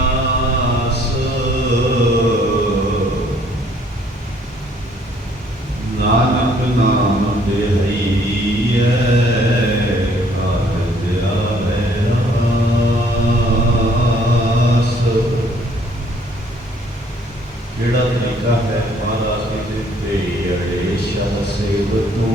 आस नानक नाम देहैया कारज आवे आस। केड़ा तरीका है महाराज के अड़े शह सेव तू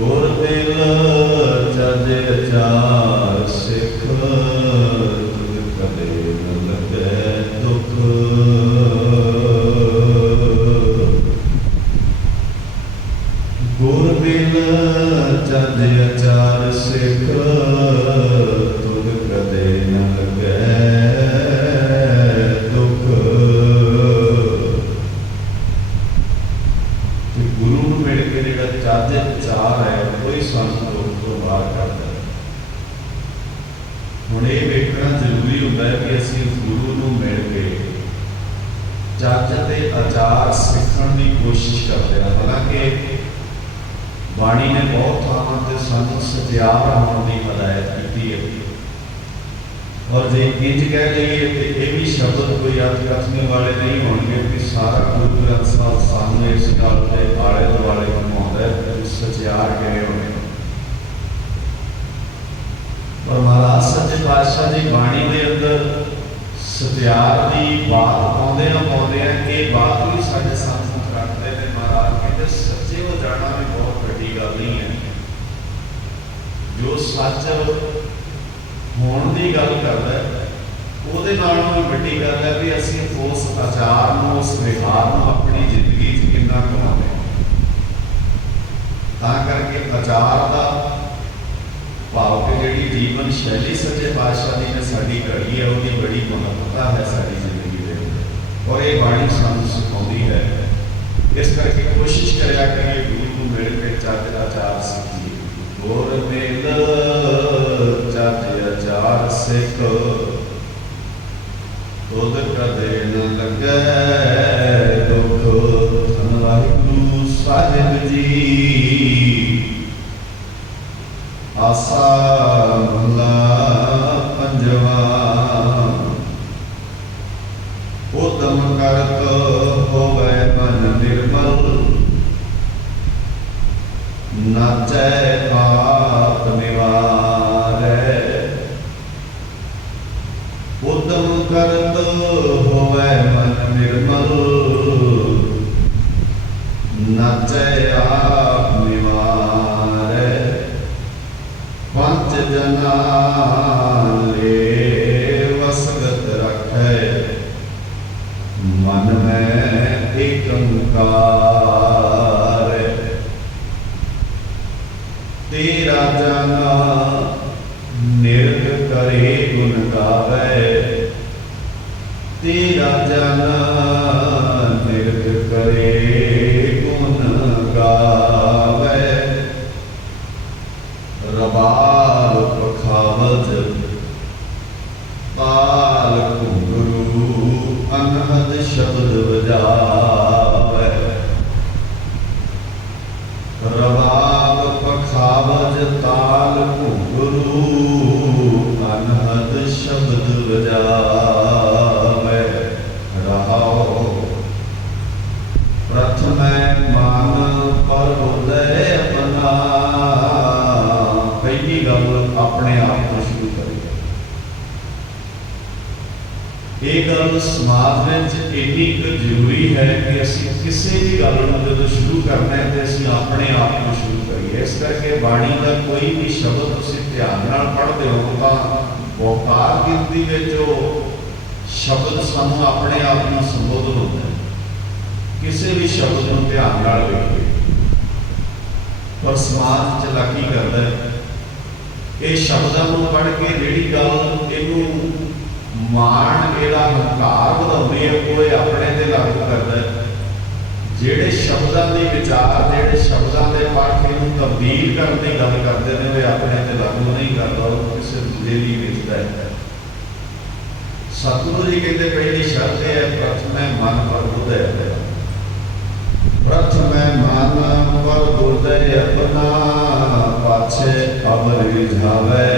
गुर दिल चज अचार सिख तुझ कदे न लगे दुख। गुर दिल चज अचार सिख तुझ कदे न लगे दुख। गुरु मिल के जो चज चार है कोई सानू दुख तो बाहर करता है। हुण ये वेखना जरूरी होता है कि असीं उस गुरु नूं मिल के चज ते आचार सीखण की कोशिश करते हैं। हालांकि बाणी ने बहुत थावां ते सानू सत्यार होने की हदायत की है और जे इंज कह लीए तो ये भी शब्द कोई अर्थ कथने वाले नहीं होंगे कि सारा गुरु ग्रंथ साहब सामने इस गल के आले दुआले घुमाउंदा है कि सचियार गए होने। पर महाराज सच्चे पातशाह जी बाणी के अंदर सत्यार की बात पाउंदे हैं कि बात भी साडे सामने रखते हैं। महाराज कहते सच्चे हो जाना भी बहुत वड्डी गल नहीं है। जो सच होने की गल करता है ਉਹਦੇ ਨਾਲੋਂ ਵੀ ਵੱਡੀ ਗੱਲ है भी ਅਸੀਂ उस आचार ਨੂੰ उस विहार ਨੂੰ अपनी जिंदगी च कितना घुमाते हैं। तां करके आचार का भाव कि जिहड़ी जीवन शैली सच्चे पातशाह जी ने साडी घड़ी है उसकी बड़ी महत्ता है साडी जिंदगी दे और ये बाणी सानू सिखाउंदी है। इस करके कोशिश करिया करिए गुरु को मिल के चज आचार सीखिए। गुर मिल चज आचार सिख तुध कदे न लगे दुख। धन वाहिगुरु साहिब जी आसा महला पंजवा। उदम करत होवे मन निर्मल नाचे पाप निवारे। उदम करत होवे मन निर्मल नाचे आप निवारे। पंच जना ले वसगत रखे मन में एक ओंकार। तेरा जाना निर्ग करे गुण गावे। तेरा जाना निर्ग करे गुण गावे। रबाल पखावज ताल घुंघरू अनहद शब्द बजावे। रबाल पखावज ताल घुंघरू अनहद शब्द बजावे। रहाओ प्रथम मान पर उदय अपना। पहली गल अपने आप को शुरू करिए। ये गल समाज में इन्नी जरूरी है कि असी किसी भी गल जो शुरू करना है तो असी अपने आप को शुरू करिए। इस करके बाणी का कोई भी शब्द तुम ध्यान नाल पढ़ते हो तो बहुतार गिनती में जो शब्द सानू अपने आप को संबोधन होता है। किसी भी शब्द को ध्यान नाल देखिए पर समाज चलाकी करता है। ये शब्दों को पढ़ के जी गल इनू मान एदा हंकार बढ़ाने कोई अपने ते लागू करता है। जेड़े शब्दों के विचार जेड़े शब्दों के पाठ इनू तब्दील करने की गल करते हैं वे अपने ते लागू नहीं करता, वो किसी दूजे लिए बेचता है। सतगुरु जी कहते पहली शर्त है प्रथम मन पर उदय। गुरदय अपना पाछे अबर रिझावे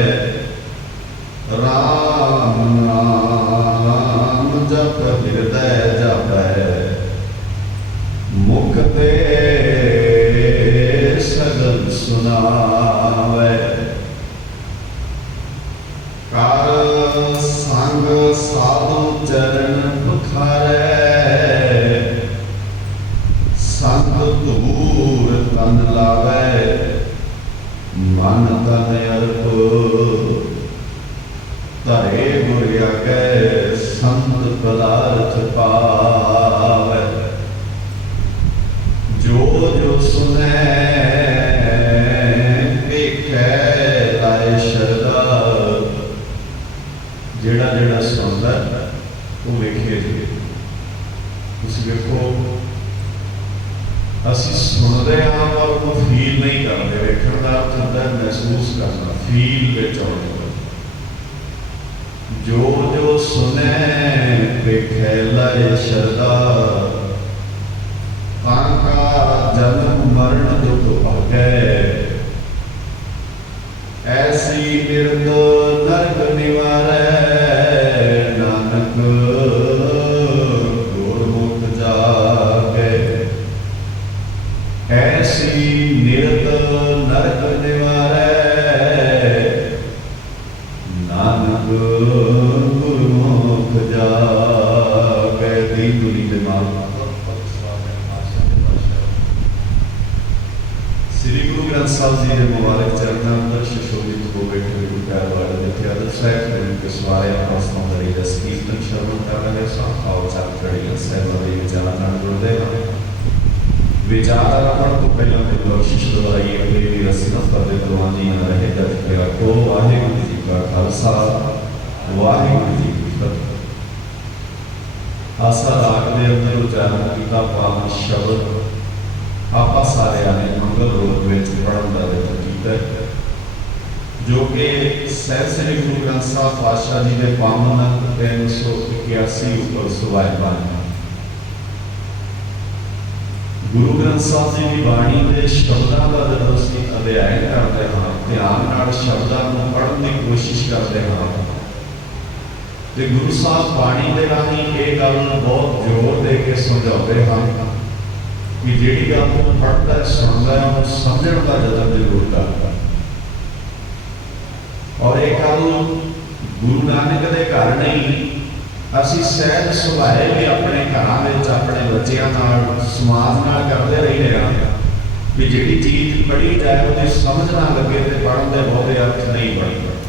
राम नाम जप हृदय जापै मुख ते सगल सुनावे कर संग साधु चरण पुखारे संग दूर तन लावे मन तन अर्प धरे गुर आगे संत पदार्थ पावे जो जो सुने देखे लाए शरदा जेड़ा जेड़ा सुनता वो वेखे जी तुम देखो असी सुनते हाँ पर वो फील नहीं करते वेखण का अर्थ होता है महसूस करना फील विच आउणा जो जो सुने वेखे लाए शरदा तांका जन्म मरण दुख भागै ऐसी निरत नरक निवारै नानक गुरमुख जागै ऐसी निरत नरक निवारै नानक गुरमुख जागै दीन दुनी दे माल श्री गुरु ग्रंथ साहिब जी के मुबारक चरणों अंदर सुशोभित हो बैठे हुए प्यारे जिथे आदर साहिब के सवारे अपना करी दस कीर्तन श्रवण कर रहे आओ चार कड़ी साहिब विचार गुरुदेव विचार रखने तो पहले मैं बख्शिश दवाई अपनी रसीना फतेह करवान जी ना रहे जब को वाहिगुरू जी का खालसा वाहिगुरू जी की फतेह आशा राग के अंदर उच्चारण किया पावन शब्द आप सारे ने मंगल रूप में पढ़न का यत्न किया जो कि सह श्री गुरु ग्रंथ साहिब पातशाह जी के पावन 381 ऊपर सुवायमान गुरु ग्रंथ साहिब जी की बाणी के शब्दों का जब असीं अध्ययन करते हाँ ध्यान नाल शब्दों को पढ़ने की कोशिश करते हाँ तो गुरु साहिब बाणी के राही ये गल बहुत जोर दे के समझाते हैं कि जिहड़ी गल तूं पढ़दा सुनदा है समझण का जतन जरूर करदा और एक गल गुरु नानक के घर नहीं असीं सहज सुभाए भी अपने घरां विच अपने बच्चों नाल समाज नाल करदे रहिंदे हां कि जिहड़ी चीज़ पढ़ी जाए उसकी समझ ना लगे तो पढ़न के बहुते अर्थ नहीं बनते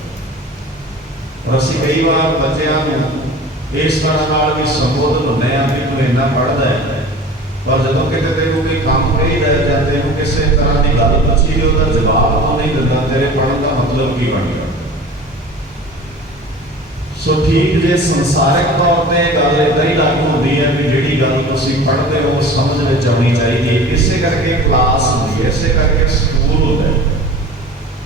और असीं कई बार बच्चों को इस तरह नाल भी संबोधन होंदे हां कि तूं इन्ना पढ़दा है पर जो कितने तेन कोई काम कही रह जाते हो किसी तरह की गल पूछी उसका जवाब तो नहीं दिता तेरे पढ़ने का मतलब की बन गया सो ठीक जे संसारिक तौर पर गल इदा ही लागू होती है कि जी गल तुम पढ़ते हो समझ में आनी चाहिए इसे करके क्लास होती है इसे करके स्कूल होता है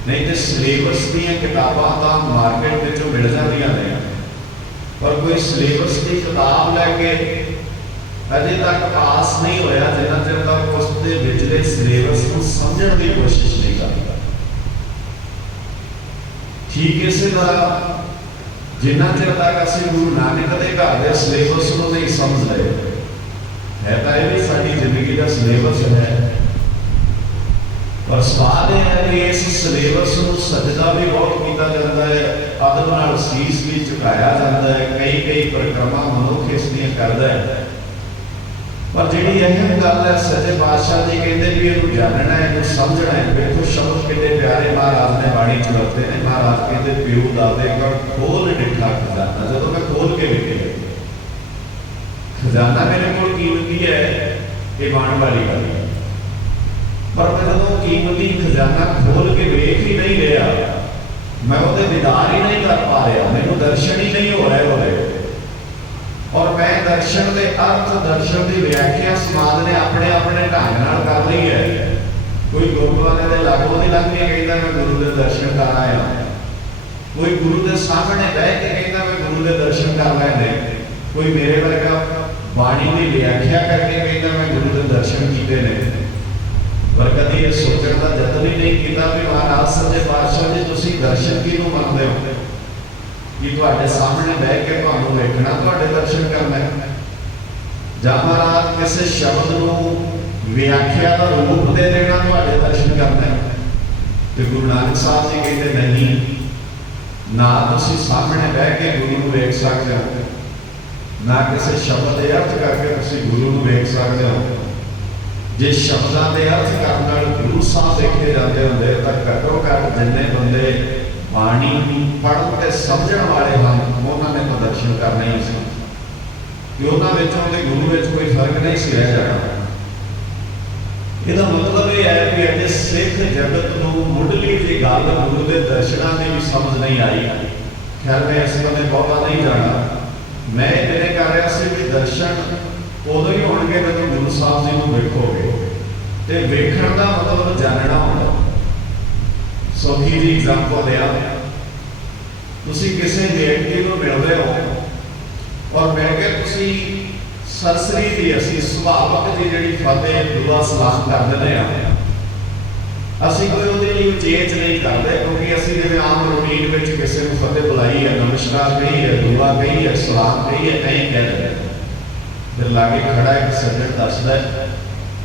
नहीं तो सिलेबस दी किताबां तो मार्केट मिल जांदियां ने पर कोई सिलेबस की किताब लैके अजे तक पास नहीं होया जिन्ना चिर तक उसके विचले सिलेबस को समझने की कोशिश नहीं करता ठीक इसी तरह जिन्ना चिर तक असं गुरु नानक के घर के सिलेबस को नहीं समझ रहे है तो यह भी साड़ी जिंदगी का सिलेबस है पर स्वाद यह है कि इस सिलेबस को सजदा भी बहुत किया जाता है अदब नाल सीस भी झुकाया जाता है कई कई परिक्रमा मनुख इसलिए करता है पर जी अहम गल है सच्चे पातशाह जी कहते भी इनू जानना है इनू समझना है देखो शब्द कितने प्यारे महाराज ने बाणी च वरते हैं महाराज कहते प्यो दादे का खोल डिठा खजाना जो मैं खोल के वेखे खजाना मेरे को कीमती है ये बाण वाली गल पर मैं जो कीमती खजाना खोल के वेख ही नहीं रहा मैं वो दीदार ही नहीं कर पा रहा मैनू दर्शन ही नहीं हो रहे बोले और मैं दर्शन के अर्थ दर्शन की व्याख्या समाज ने अपने अपने ढंग नाल कर ली है कोई गुरुद्वारे के लागों की लंघ के कहता मैं गुरु के दर्शन कर आया कोई गुरु के सामने बह के कहता मैं गुरु के दर्शन कर लेने कोई मेरे वर्गा बाणी की व्याख्या करके कहता मैं गुरु के दर्शन किए ने पर कभी कभी ये सोचने का यतन ही नहीं किया भी महाराज सच्चे पातशाह जी तुसी दर्शन किहनूं मनदे हो कि तुहाडे सामने बह के तुहानूं वेखना तुहाडे दर्शन करना है जां महाराज किसी शब्द नूं व्याख्या का रूप दे देना तुहाडे दर्शन करना है। तो गुरु नानक साहब जी कहते नहीं ना तुसी सामने बह के गुरु नूं वेख सकदे हो ना किसी शब्द के अर्थ करके तुसी गुरु नूं वेख सकदे हो। जे शब्दों के अर्थ करने गुरु साहब देखे जाते होंगे तो घट्टो घट जिन्ने बंदे बाणी पढ़ के समझण वाले हैं उन्होंने तो दर्शन करना ही सी कि उन्होंने गुरु में कोई फर्क नहीं सी रह जाना। इसका मतलब यह है कि अजे सिख जगत को मुढ़ली जी गल गुरु के दर्शनों की भी समझ नहीं आई। खैर मैं इस बंदे बहुता नहीं जाना मैं इतने कर रहा सी कि दर्शन उदों ही होंगे जब गुरु साहब जी को वेखोगे तो वेखण का मतलब जानना होगा। सौखी जी एग्जाम्पल लिया तुसी किसी व्यक्ति को मिलते हो और मिल के तुसी सरसरी की असी सुभावक की जी फतेह दुआ सलाम कर देते हैं असी कोई उहदे लिए चेंज नहीं करते क्योंकि असी जिवें आम रूटीन में किसी को फतेह बुलाई है नमस्कार कही है दुआ कही है सलाम कही है नहीं कह देते फिर लागे खड़ा एक सज्जन दसदा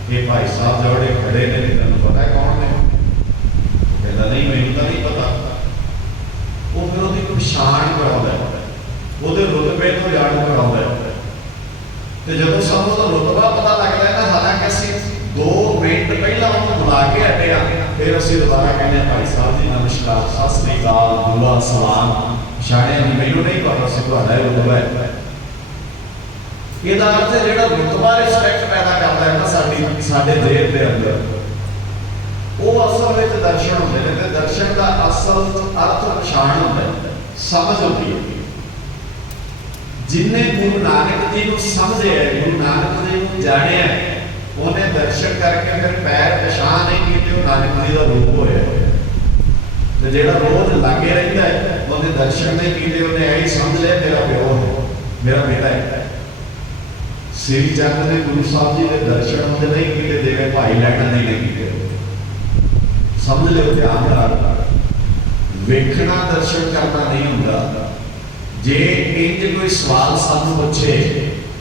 ये भाई साहब जोड़े खड़े ने तुहानूं पता है कौन ने कहता नहीं मैनूं तां नहीं पता वो फिर उसकी पछाण कराउंदा ਉਹਦੇ रुतबे तो जाण कराउंदा ते जदों सानूं ਉਹਦਾ रुतबा पता लगदा है ना हालांकि ਅਸੀਂ 2 मिनट पहला ਉਹਨੂੰ बुला के हटे आ फिर ਅਸੀਂ दोबारा कहने भाई साहब जी नमस्कार सत श्री अकाल दुआ सलाम पछाणिया नहीं मैनूं नहीं पता सी तुहाडा रुतबा है। ਇਹਦਾ अर्थ है ਜਿਹੜਾ रुतबा रिस्पैक्ट पैदा करता है ना साडी साडे देह के अंदर वो असल में दर्शन होंगे ने दर्शन का असल अर्थ पछाण होता है समझ होती है। जिन्हें गुरु नानक जी को समझे है गुरु नानक जी को जाने है उन्हें दर्शन करके फिर पैर पछाण नहीं किए नानक जी का रूप होया तो जेड़ा रोज लागे रहता है उन्हें दर्शन नहीं किए उन्हें यही समझ लिया मेरा प्यो है मेरा बेटा है। श्री चंद ने गुरु साहब जी के दर्शन होंगे नहीं किए देवे भाई लैना नहीं किए समझ लो ध्यान नाल वेखना दर्शन करना नहीं होंगे। जे इंज कोई सवाल सानू पूछे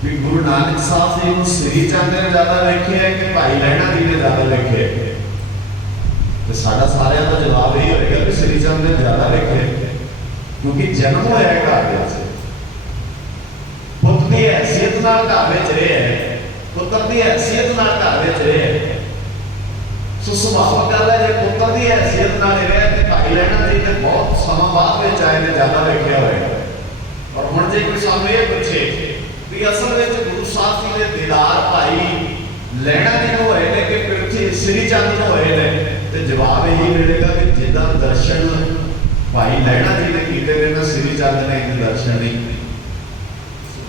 भी गुरु नानक साहब जी को श्री चंद ने ज्यादा वेखे है कि भाई लैना जी ने ज्यादा वेखे तो साडा सारिਆਂ ਦਾ जवाब यही होगा कि श्री चंद ने ज्यादा वेखे क्योंकि जन्म होया घर विच पुत्र की हैसियत नाल घर विच रहे है पुत्र की हैसियत नाल घर विच रहे है सो सुभावक गल है जे पुत्र की हैसियत नाल रहे ते भाई लैना जी ते बहुत समा बाद विच आए ने ज्यादा वेखिया होएगा। और हुण जे कोई सानू ये पूछे भी असल विच गुरु साहब जी दे दीदार भाई लैना जी नूं होए ने कि पृथ्वी श्री चंद नूं होए ने ते जवाब यही मिलेगा कि जिदा दर्शन भाई लैना जी ने कीते ने ना श्री चंद ने इन्हें दर्शन नहीं।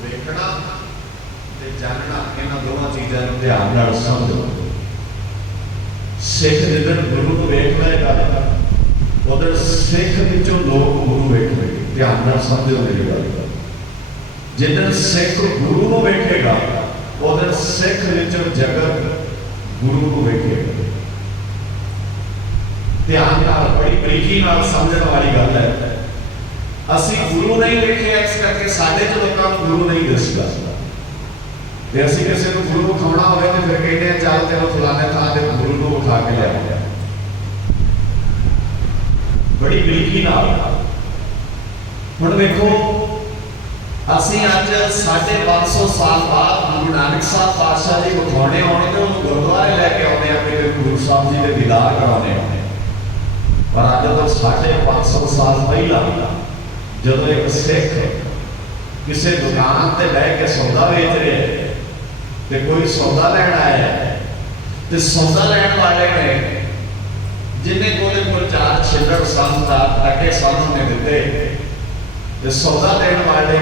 वेखना ते जानना इन्हां दोवां चीज़ां नूं ध्यान नाल समझो। सिख जिदन गुरु को वेख लेगा उधर सिख विचों लोग गुरु वेखणगे ध्यान नाल समझो मेरी गल। जिदन सिख गुरु को वेखेगा उधर सिख विचों जगत गुरु को वेखेगा। ध्यान नाल बड़ी बरीकी नाल समझण वाली गल है। असी गुरु नहीं वेखे इस करके साडे च लोकां नूं गुरु नहीं दिसदा ते असी किसी को गुरु विखाउणा होवे ते फिर कहते हैं चल तेरे फलाने थां ते गुरु नूं विखा के लिया। बड़ी बरीकी नाल हुण वेखो असी अज 550 साल बाद गुरु नानक साहब पातशाह जी विखाउणे आउणे ते उहनूं गुरुद्वारे लैके आउणे अपने गुरु साहब जी दे दीदार कराउने आउणे पर अज तो 550 साल पहला जदों एक सिख किसी दुकान से बह के सौदा बेच रहे तो कोई सौदा लैन आया तो सौदा लैन वाले ने जिन्हें को 4 छिल्लड़ सन टके सन उन्हें दिते तो सौदा देने वाले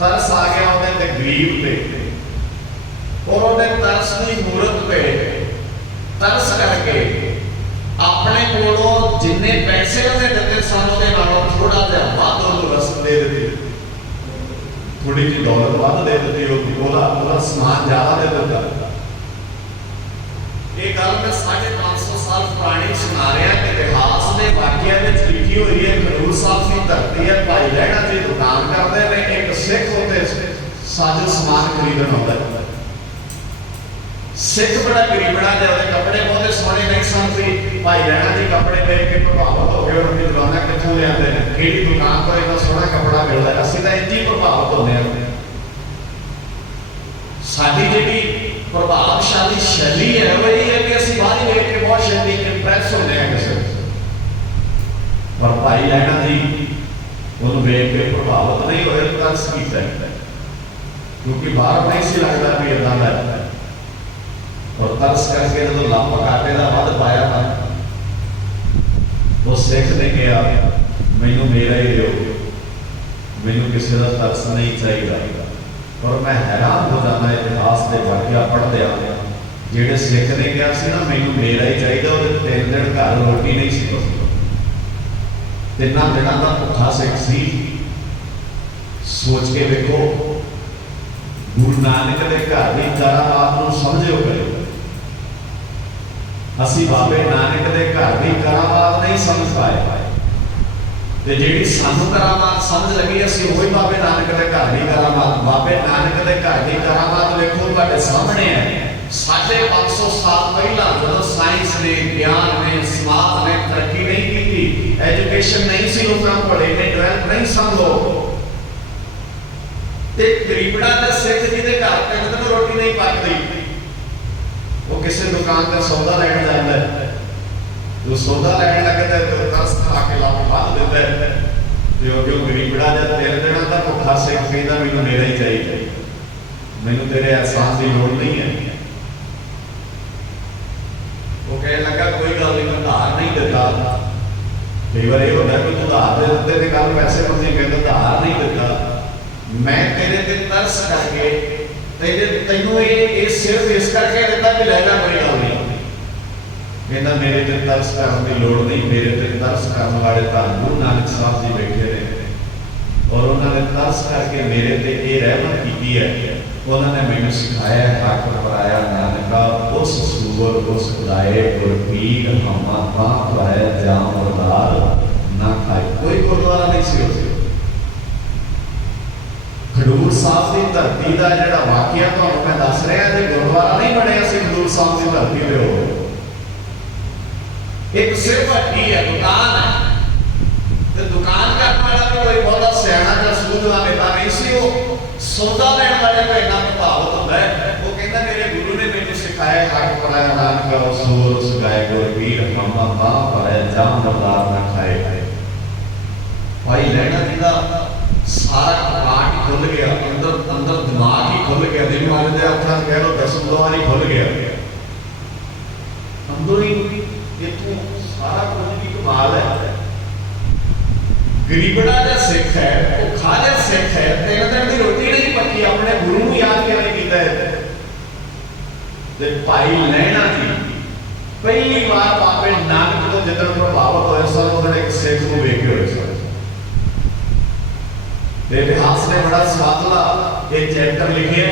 तरस आ गया उन्हें गरीब पे और उन्हें तरस की मूर्त पे तरस करके अपने कोलों जिन्ने पैसे उन्हें दिते सन उहदे नालों थोड़ा जिहा वध उहनूं रस्म दे दित्ती थोड़ी जी दौलत वध दे दित्ती ओहदा सामान ज़्यादा दे दित्ता। ये गल मैं 550 साल पुरानी सुना रहे हैं कि इतिहास के वाकिया लिखी हुई है। खडूर साहब की धरती है, भाई लहणा जी दुकान करते हैं, एक सिख होते साजो समान खरीदन आता है। सिख बड़ा गरीबड़ा जिहा कपड़े बहुत सोहने नहीं सन सी, भाई लहणा जी कपड़े देख के प्रभावित हो गए। उन्होंने जवाना कितों लियाते हैं, किहड़ी दुकान तो इतना सोहना कपड़ा मिलता है। असं तो इंज ही प्रभावित होते हैं। साडी जिहड़ी प्रभावशाली शैली है वो यही है कि असं बाहर देख के बहुत छेती इंप्रैस होते हैं किसी। पर भाई लहणा जी उन्होंने वेख के प्रभावित नहीं होए, तरस किया, क्योंकि बाहर नहीं सी लगता भी इदा है। और तरस करके जो लंब काटे का वध पाया था, वो सिख ने कहा मैनू मेरा ही दो, मैनू किसी का तरस नहीं चाहिए। और मैं हैरान हो जाता इतिहास के वाकिया पढ़दे जेडे सिख ने कहा सी ना मैनू मेरा ही चाहिए, वो 3 दिन घर रोटी नहीं सी पकती, 3 दिनों का भुखा सिख सी। सोच के देखो, गुरु नानक के घर की करामात को समझो करो। असी बाबे नानक के घर की करामात नहीं समझ पाए, तो जी सानू करामात समझ लगी असी वही बाबे नानक के घर की करामात। बाबे नानक के घर की करामात देखो तुहाडे सामने है। 550 साल पहला जो साइंस ने, ज्ञान ने, समाज ने तरक्की नहीं की, एजुकेशन नहीं सी, लोगों पढ़े ने, डेवलप नहीं सन लोग, ते गरीबड़ा ते सिख जी के घर 3 दिन रोटी नहीं पकती। वो किसी दुकान पर सौदा लैन जाता है, जो सौदा लैन लगता है तो तरस खा के लंब बध देता है। तो जो गरीबड़ा जब 3 दिनों का भुखा सिख कहता मैनू मेरा ही चाहिए, मैनू तेरे एहसान की लोड़ नहीं है। वो कह लगा कोई गल नहीं, उधार नहीं देता। कई बार यह होता है कि उधार दे देते तो कल पैसे मंगी, कहते उधार नहीं देता, मैं तेरे ते तरस करके तेनू ये सिर्फ इस करके देता भी लैला कोई गल नहीं। कहता मेरे ते तरस करने की लोड़ नहीं, मेरे ते तरस करने वाले धन गुरु नानक साहब जी बैठे ने और उन्होंने तरस करके मेरे ते ये रहमत की है। उन्होंने मैंने सिखाया हक पराया नानका उस सूवर उस खुदाए गुरपीर हमा पाप है जाम उदार ना खाए। कोई गुरुद्वारा नहीं सी होती। खडूर साहब की धरती का जो वाकिया तो मैं दस रहा कि गुरुद्वारा नहीं बनया सी खडूर साहब की धरती पे हो। एक सिर्फ हट्टी है, दुकान है, तो दुकान करने वाला भी कोई बहुत सियाना या सूझवान नेता नहीं सी। वो सौदा लैन वाले को इतना प्रभावित होता है। वो कहता मेरे गुरु ने मैंने सिखाया हक पराया नानका सूर उस गाय गुरपीर हमा पाप है जाम उदार ना खाए। भाई लहणा जी का सारा कपाट खुल गया, अंदर दिमाग ही खुल गया, दिन वाले के अर्थात कह लो दसम द्वार ही खुल गया। अंदर ही इतों सारा कुछ भी कमाल है। गरीबड़ा जो सिख है, भुखा जो सिख है, 3 दिन की रोटी नहीं पकी, अपने गुरु को याद करने की भाई लहणा जी पहली बार बाबे नानक तो जिधर प्रभावित होए सन उन्होंने एक सिख को वेखे हुए सन। इतिहास ने बड़ा स्वादला एक चैप्टर लिखे,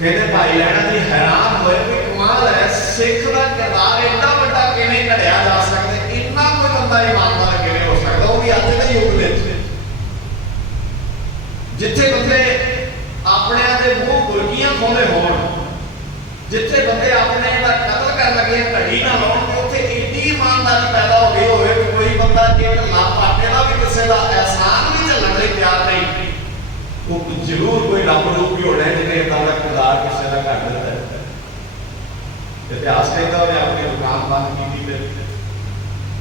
कहते भाई लहणा जी हैरान होए कि कमाल है, सिख का किरदार इतना बड़ा किवें घड़िया जा सकता है, इतना कोई बंदा ईमानदार किवें हो सकता, वो भी अज के युग में जिथे बंदे अपने दे मुंह गुरकियां खोले होण, जिथे बंदे अपने का कतल कर लगे घड़ी ना लाउण, ते उत्थे इतनी ईमानदारी पैदा हो गई होवे कि कोई बंदा एक लाभ पाटे का भी किसी का एहसान भी झल्लण लई तैयार नहीं। वो जरूर कोई रब रूप ही होना है जिन्हें इतना का किरदार किसी का घट दिता है। इतिहास कहता उन्हें अपनी दुकान बंद की,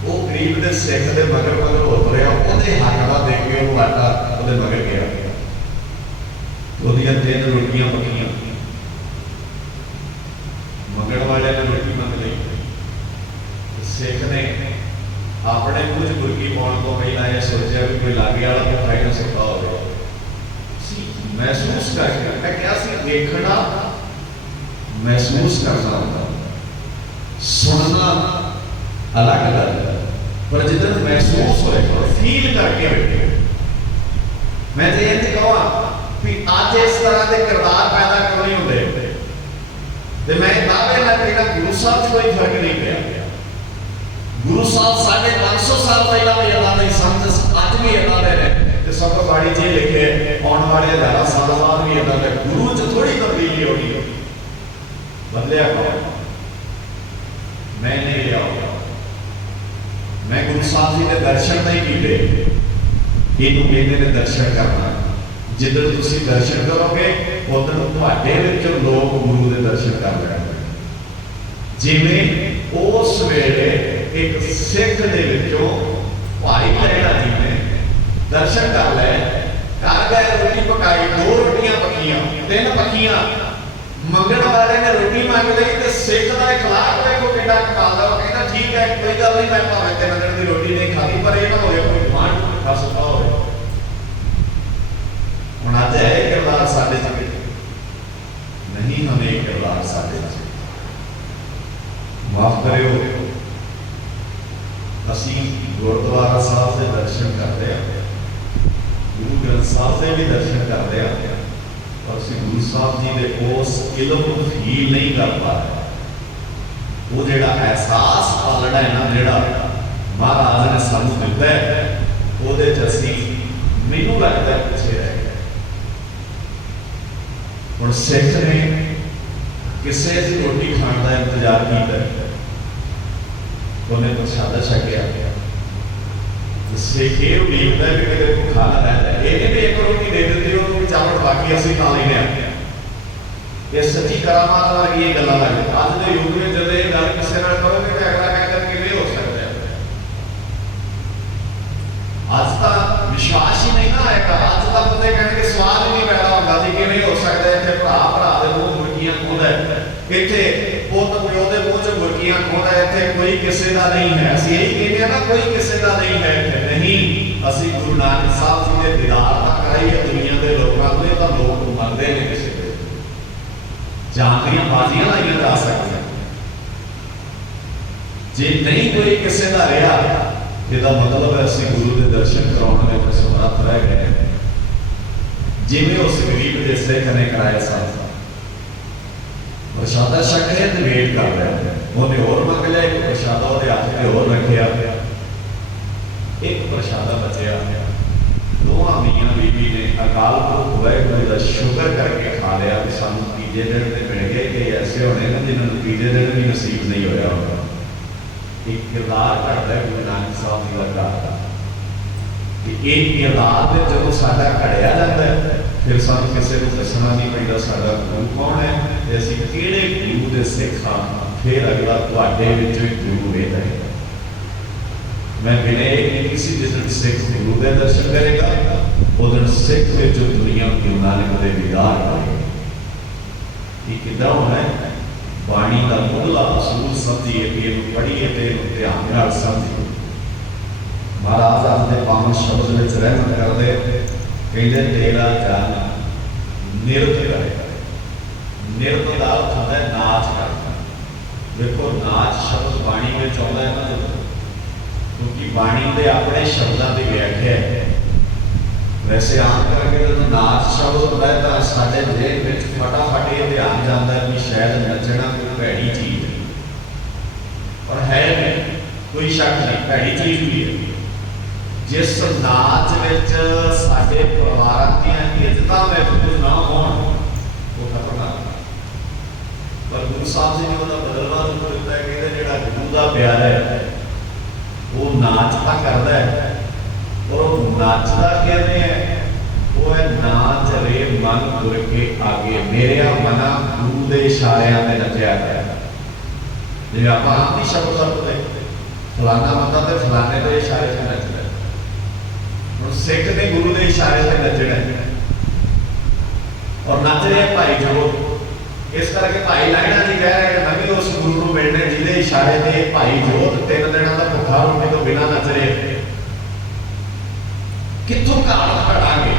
वो गरीब के सिख के मगर मगर हो रहा, उन्हें हक का देख के वो आटा वो मगर गया, वो 3 रोटियां पकियां, मंगण वाले ने रोटी मंग ली। सिख ने अपने कुछ गुरकी पाने तो पहला यह सोचा भी कोई लागे वाला भुखा ही ना सिखा हो। महसूस करके क्या देखना, महसूस करना, सुनना अलग अलग, पर जिधर महसूस हो फील करके बैठे। मैं तो यह कहूँ कि आज इस तरह के किरदार पैदा करने होंगे, ਤੇ ਮੈਂ ਦਾਅਵੇ ਨਾਲ ਕਹਿੰਦਾ ਗੁਰੂ ਸਾਹਿਬ 'ਚ ਕੋਈ ਫਰਕ ਨਹੀਂ ਪਿਆ। ਗੁਰੂ ਸਾਹਿਬ 550 ਸਾਲ ਪਹਿਲਾਂ ਵੀ ਅੱਲਾਹ ਦੀ ਸਮਝ ਅੱਜ ਵੀ ਅੱਲਾਹ ਦੇ ਨੇ ਤੇ ਸਭ ਤੋਂ ਬਾੜੀ ਜੇ ਲਿਖੇ ਆਉਣ ਵਾਲੇ ਹਜ਼ਾਰਾਂ ਸਾਲਾਂ ਬਾਅਦ ਵੀ ਅੱਲਾਹ ਦੇ ਗੁਰੂ 'ਚ ਥੋੜੀ ਤਬਦੀਲੀ ਹੋਣੀ ਹੈ। ਬਦਲਿਆ ਕੌਣ? ਮੈਂ ਨਹੀਂ ਲਿਆ। मैं गुरु साहब जी ने दर्शन नहीं किए, इनू कहते ने दर्शन करना। जिधर तुसी दर्शन करोगे उधर तुहाडे विचों लोग गुरु के दर्शन कर लेंगे। जिवें उस वेले एक सिख दे विचों भाई लैला जी ने दर्शन कर ले, घर गए रोटी पकाई, 2 रोटियां पकीयां, 3 पकीयां, मंगण वाले ने रोटी मंग ली तो सिख का इखलाक देखो कितना कमाल का। कहना ठीक है कोई गल नहीं, मैं भावें 3 दिन की रोटी नहीं खाती पर यह ना हो कोई गुआंढ खा सकता हो। हुण अज है किरदार साडे च नहीं, हमें किरदार साडे च माफ करियो। असीं गुरुद्वारा साहब के दर्शन करते हैं, गुरु ग्रंथ साहब के भी दर्शन करते हैं, पर असीं गुरु साहब जी के उस इलम को फील नहीं कर पा रहे। वो जिहड़ा एहसास पालना है ना, जिहड़ा महाराज ने सानू दिता है, उहदे च असीं मैनूं लगदा पिछे रह गए। हुण सिख ने किसी की रोटी खाण का इंतजार कीता, उन्हें प्रसादा छकिया, सिख ये उम्मीद है कि किसी को खाना रहता है, ये भी एक रोटी दे देती हो चावल बाकी असीं खा लेने। ये सच्ची करामात वर्गी ये गल्लां लगदी। अज दे युग में जब ये गल किसी नाल करोगे तो अगला कहता किवें हो सकता है। अज तक विश्वास ही नहीं ना आएगा। अज तक बंदे कहणगे सवाल ही नहीं पैदा होंदा जी किवें हो सकता है। इत्थे भरा दे मूंह मुर्गियां खोंदा है, इत्थे पुत्त पिओ दे मूंह च मुर्गियां खोंदा है, इत्थे कोई किसी का नहीं है। असीं यही कहते हैं ना कोई किसी का नहीं है। इत्थे नहीं, असीं गुरु नानक साहब जी के दीदार ना कराइए दुनिया के लोगों को, तो लोग मरते हैं किसी को जान दियां बाजियां लाइया जा सकती। जे नहीं कोई किसी का रहा, इसका मतलब है असीं गुरु के दर्शन कराने में समर्थ रह गए। जिवें उस गरीब के सिख ने कराया सन, प्रशादा छक लिया तो वेट कर रहा, उन्हें होर मंग लिया, एक प्रशादा वो हाथ में होर रखिया, एक प्रशादा बचया। दोवां मियां बीबी ने अकाल पुरख वाहिगुरू का शुक्र करके खा लिया कि सानू तीजे दिन ते मिल गए। कि ऐसे होने ना जिन्होंने तीजे दिन भी नसीब नहीं होया होगा। एक किरदार घटता है गुरु नानक साहब जी का घाटा कि एक किरदार में जब साडा घड़िया जाता है, फिर सानू किसी को दसना नहीं पैंदा साडा गुरु कौन है ते असीं किहड़े गुरु दे सिख हां। फिर अगला तुहाडे विचों ही गुरु वेदा है। मैं विनय किसी जिस सिख गुरु के दर्शन करेगा उधर सिख में जो दुनिया गुरु नानक के दीदार करेगी। किदा होना है? बाणी का मुढ़ला असूल समझिए कि इहनूं पढ़िए ते इहनूं ध्यान नाल समझिए। महाराज अपने पावन शब्द में रहमत करदे, कहंदे तेरा जन निरत करेगा। निरत का अर्थ होता है नाच करना। देखो नाच शब्द बाणी में आउंदा है ना, क्योंकि बाणी के अपने शब्दों की व्याख्या है। वैसे आम करके जो नाच शब्द होता है तो साढ़े जेल में फटाफट ये ध्यान जाता है कि शायद नचना कोई भैड़ी चीज है, और है नहीं, कोई शक नहीं, भैड़ी चीज भी है। जिस नाच विच साडे परिवार दीयां इज्जतां महफूज ना होण वो खतरनाक। पर गुरु साहब जी ने उहदा बदलवा रूप दिता है कि जिहड़ा गुरु दा प्यार है वो नाचता करता है, और वो नाचता कहते हैं वो है नाच रे मन गुर के आगे मेरा मना गुरु के इशारियां में नचया है। जिवें आपां आम ही शब्द वरतदे फलाना बंदा ते फलाने के इशारे से नचदा है। हुण सिख ने गुरु के इशारे से नचना है और नच रहे भाई जोत। इस करके भाई लाइना जी कह रहे हैं नवी उस गुरु को मिलने जिहदे इशारे से भाई जोत 3 दिनों का भुखा रोटी तो बिना नच रहे। कितों घर घटांगे?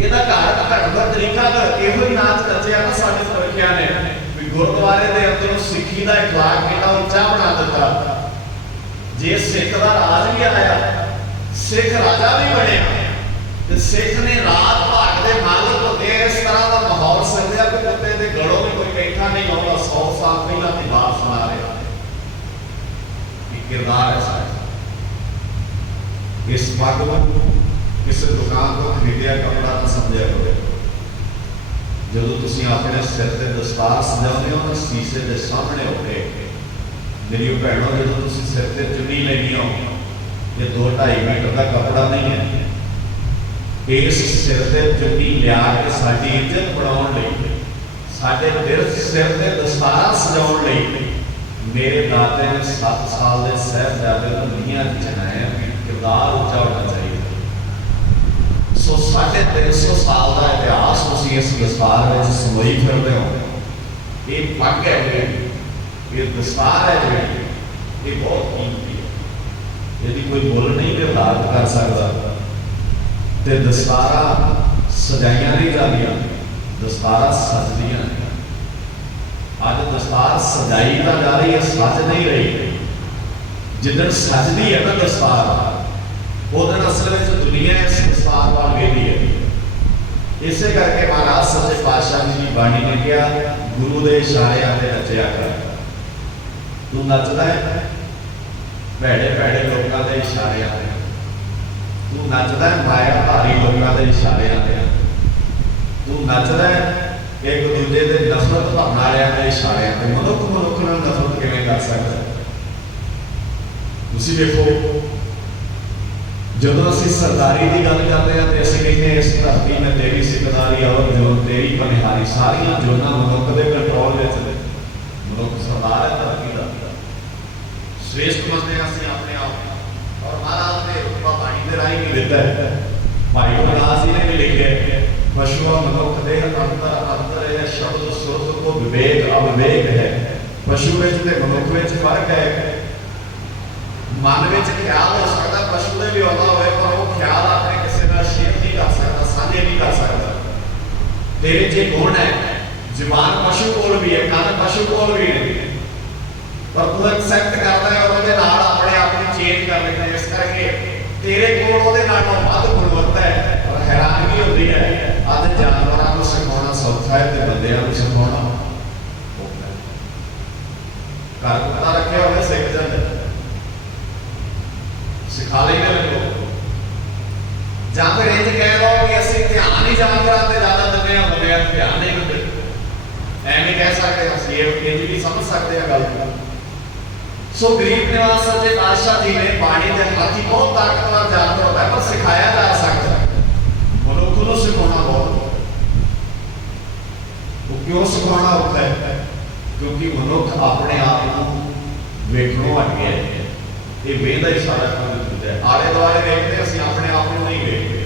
ਇਹਦਾ ਘਰ ਘਟਣ ਦਾ ਤਰੀਕਾ ਤਾਂ ਇਹੋ ਹੀ ਨਾਚ ਰਚਿਆ ਨਾ ਸਾਡੇ ਪੁਰਖਿਆਂ ਨੇ ਵੀ ਗੁਰਦੁਆਰੇ ਦੇ ਅੰਦਰੋਂ ਸਿੱਖੀ ਦਾ ਇਖਲਾਕ ਕਿੰਨਾ ਉੱਚਾ ਬਣਾ ਦਿੱਤਾ। ਜੇ ਸਿੱਖ ਦਾ ਰਾਜ ਵੀ ਆਇਆ, ਸਿੱਖ ਰਾਜਾ ਵੀ ਬਣਿਆ, ਤੇ ਸਿੱਖ ਨੇ ਰਾਜ ਭਾਗ ਦੇ ਮਾਲਕ ਹੁੰਦੇ ਇਸ ਤਰ੍ਹਾਂ ਦਾ ਮਾਹੌਲ ਸਿਰਜਿਆ ਕਿ ਕੁੱਤੇ ਦੇ ਗਲੋਂ ਵੀ ਕੋਈ किरदार है सारा। इस पग को किसी दुकान को खरीदिया कपड़ा ना समझा करो। जो तुम अपने सिर से दस्तार सजाते हो ना शीशे के सामने होके मेरी भैनों जो तुम सिर से चुनी लेनी हो ये 2-2.5 मीटर का कपड़ा नहीं है। इस सिर से चुनी लिया के साड़ी इज्जत बढ़ाने साडे सिर से दस्तार सजाने मेरे दादे ने 7 साल के साहिबजादे को नींह चढ़ाया कि किरदार उच्चा होना चाहिए। सो 350 साल का इतिहास तुम इस दस्तार में समोई फिरते हो। ये पग है ये दस्तार है जी बहुत कीमती है। यदि कोई मुल नहीं निर्धारित कर सकता तो दस्तारा सजाइया नहीं जादियां दस्तारा सजदियां। अज दस्तार सजाई तो जा रही है सज नहीं रही। जिदन सजदी है ना दस्तार उदन असल में दुनिया इस दस्तार वाल गई है। इसे करके महाराज सच्चे पातशाह जी की बाणी ने कहा गुरु के इशारियां ते नचया कर। तू नचदा है भैड़े भैड़े लोगों के इशारियां ते तू नचदा है मायाधारी लोगों के इशारियां ते तू नचदा है एक दूजे के नफरत भरने वाले के इशारियां ते। मनुख मनुख नाल नफरत किवें कर सकदा? तुसीं देखो जब असीं सरदारी की गल करते हैं तो असं कहते हैं इस धरती में तेरी सिकदारी और जोन तेरी बनिहारी सारिया जोना मनुख के कंट्रोल में मनुख सरदार है धरती का श्रेष्ठ मनते हैं असं अपने आप। और महाराज ने रुतबा बाणी के राही भी दिता है। भाई गुरदास जी ने भी लिखे पशुआ मनुख दे अंतर अंतर है शब्द सुरत को विवेक अविवेक है। पशु में मनुख में फर्क है। मन में ख्याल हो सकता पशु ने भी आता हो पर वो ख्याल अपने किसी का शेयर नहीं कर सकता साझे नहीं कर सकता। तेरे जे गुण है जुबान पशु कोल भी है कान पशु कोल भी है पर तू एक्सेप्ट करता है और उसके नाल अपने आप को चेंज कर लेता है। इस करके तेरे कोल ਉਹਦੇ ਨਾਲੋਂ ਵੱਧ ਗੁਣਵੱਤਾ है। और हैरानगी होती है ਅੱਜ जानवरों को सिखाना सौखा है ਤੇ ਬੰਦਿਆਂ ਨੂੰ ਸਿਖਾਉਣਾ ਔਖਾ है। ਘਰ ਕੁੱਤਾ ਰੱਖਿਆ ਹੋਵੇ ਸਿੱਖ ਜਾਂਦਾ सिखा लेंगे लोग ਜਾਂ ਫਿਰ ਇਹ ਕਹਿ ਲਓ ਕਿ ਅਸੀਂ ਧਿਆਨ ਹੀ ਜਾਨਵਰਾਂ ਤੇ ਜ਼ਿਆਦਾ ਦਿੰਦੇ ਹਾਂ ਬੰਦਿਆਂ ਨੂੰ ਧਿਆਨ ਨਹੀਂ ਦਿੰਦੇ। ਐਵੇਂ ਕਹਿ ਸਕਦੇ ਹਾਂ ਅਸੀਂ ਇਹ ਵੀ ਸਮਝ ਸਕਦੇ ਹਾਂ ਗੱਲ। ਸੋ ਗਰੀਬ ਨਿਵਾਸ ਸੱਚੇ ਪਾਤਸ਼ਾਹ ਜੀ ਨੇ ਬਾਣੀ ਦੇ ਹਾਥੀ ਬਹੁਤ ਤਾਕਤਵਰ ਜਾਨਵਰ ਹੁੰਦਾ ਪਰ ਸਿਖਾਇਆ ਜਾ ਸਕਦਾ। ਮਨੁੱਖ ਨੂੰ ਸਿਖਾਉਣਾ ਬਹੁਤ ਉਹ ਕਿਉਂ ਸਿਖਾਉਣਾ ਔਖਾ ਹੈ? ਕਿਉਂਕਿ ਮਨੁੱਖ ਆਪਣੇ ਆਪ ਨੂੰ ਵੇਖਣੋਂ ਹਟ ਗਿਆ ਹੈ। ये वेदा ही सारा काम होता है। आले दुआले देखते असं अपने आप को नहीं देखते।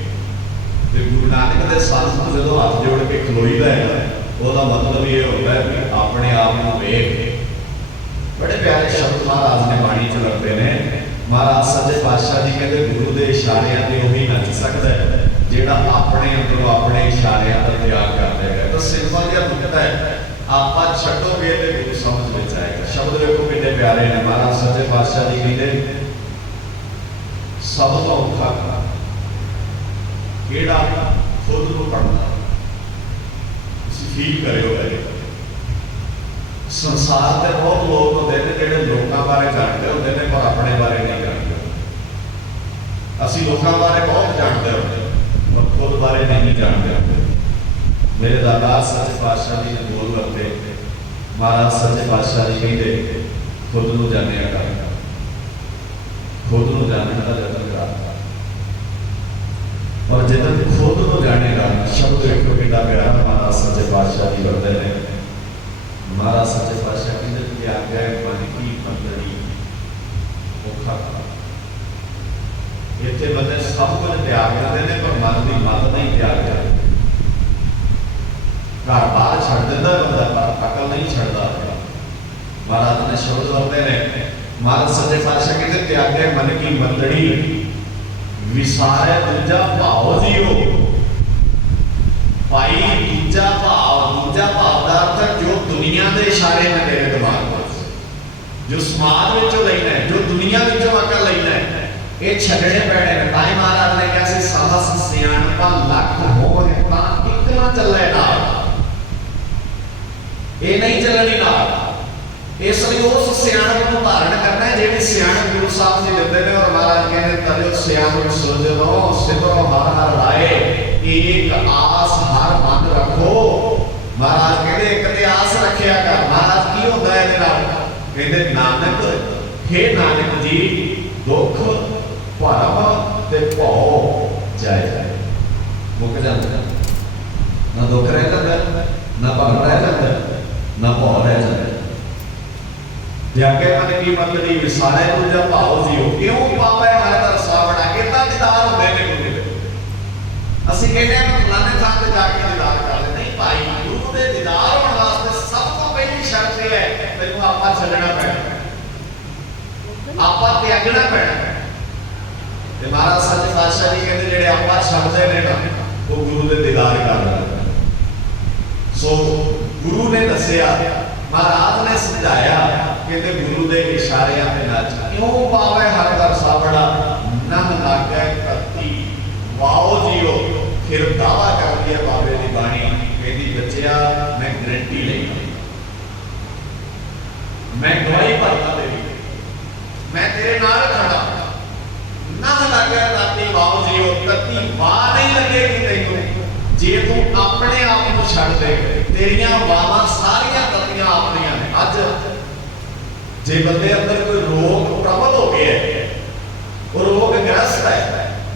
तो गुरु नानक के संत जो हाथ जोड़ के खलोईदा है वह मतलब ये होता है कि अपने आप को वेख। बड़े प्यारे शब्द महाराज ने बाणी च लगते हैं। महाराज सच्चे पातशाह जी कहते गुरु के इशारियां ते वही नच सकता है जिहड़ा अपने अंदरों अपने इशारियां का त्याग करता है। तो सिंपल जिहा नुकता है आप छड्डोगे तो गुरु समझ में आएगा। शब्द देखो कितने प्यारे ने। महाराज सच्चे पातशाह जी कहते सब तो औखा केड़ा खुद को पढ़ना फील करो। संसार के बहुत लोग होते हैं जो लोगों बारे जानते होते हैं पर अपने बारे नहीं जानते। असी लोगों बारे बहुत जानते होते और खुद बारे नहीं जानते होते। मेरे दादा सच्चे पातशाह जी ने बोल करते महाराज सच्चे पातशाह जी कहते खुद को जाने का खुद को जानने का जतन करा। और जतन खुद को जानेगा शब्द एक कितना प्यारा महाराज सच्चे पातशाह जी करते हैं। महाराज सच्चे पातशाह की आज्ञा है मन की मंदड़ी औखा इतने बंदे सब कुछ त्याग करते हैं पर मन की मत नहीं त्याग करते। घर बाहर छड़ देता बंदा पर अकल नहीं छड़ता। महाराज ने शब्द करते हैं महाराज सच्चे पातशाह कहते त्यागे मन की मंदड़ी विसारे दूजा भाव जियो। भाई दूजा भाव का अर्थ जो दुनिया के इशारे में तेरे दिमाग में जो समाज विचों लेना है जो दुनिया विचों अकल लेना है ये छड्डने पैने ने। ताई महाराज ने कहा सी साहस सियाणपा लख होवे तां इक ना चले नाल ये नहीं चलनी नाल। इसलिए उस सियाणप को धारण करना है जिहड़ी सियाणप गुरु साहब जी दिंदे ने। और महाराज कहते तलियो सियाणप सुजनो सिमरो हर हर राय, एक आस हर मन रखो। महाराज कहते एक ते आस रखिया कर। महाराज की होंदा है इहदे नाल? कहते नानक हे नानक जी दुख भरम ते भौ जाए जाए मुक जाता, ना दुख रह जाता, ना भरम रह जाता, ना भौ रह जाता। जाके मैंने की मतलब भी सारे दूजा भाव जियो क्यों पावे हर दर सावड़ा इतना दीदार होंदे ने गुरु दे। असि कहते हैं फलाने थां ते जाके दीदार कर ले, नहीं भाई गुरु दे दीदार होने वास्ते सब तो पहली शर्त है तेनू आपा छड्डना पैना, आपा त्यागना पैना। ते महाराज सच्चे पातशाह जी कहते जेड़े आपा छड्डदे ने ना वो गुरु दे दीदार कर लेंदे। सो गुरु ने दस्सिया, महाराज ने समझाया कहते गुरु दे इशारियां ते नाच क्यों पावे हर घर सावड़ा, नह लागे धरती वाओ जियो। फिर दावा कर दिया बाबे दी बाणी कहती बच्चिया मैं गारंटी लेना, मैं गवाही भरना तेरी, मैं तेरे नाल खड़ा। नह लागे धरती वाओ जियो, धरती वाह नहीं लगेगी तैनू जे तू अपने आप को छड़ दे। तेरियां वावां सारियां गलतियां अपनियां ने। अज जे बंदे अंदर कोई रोग प्रबल हो गया है, वो रोग ग्रस्त है,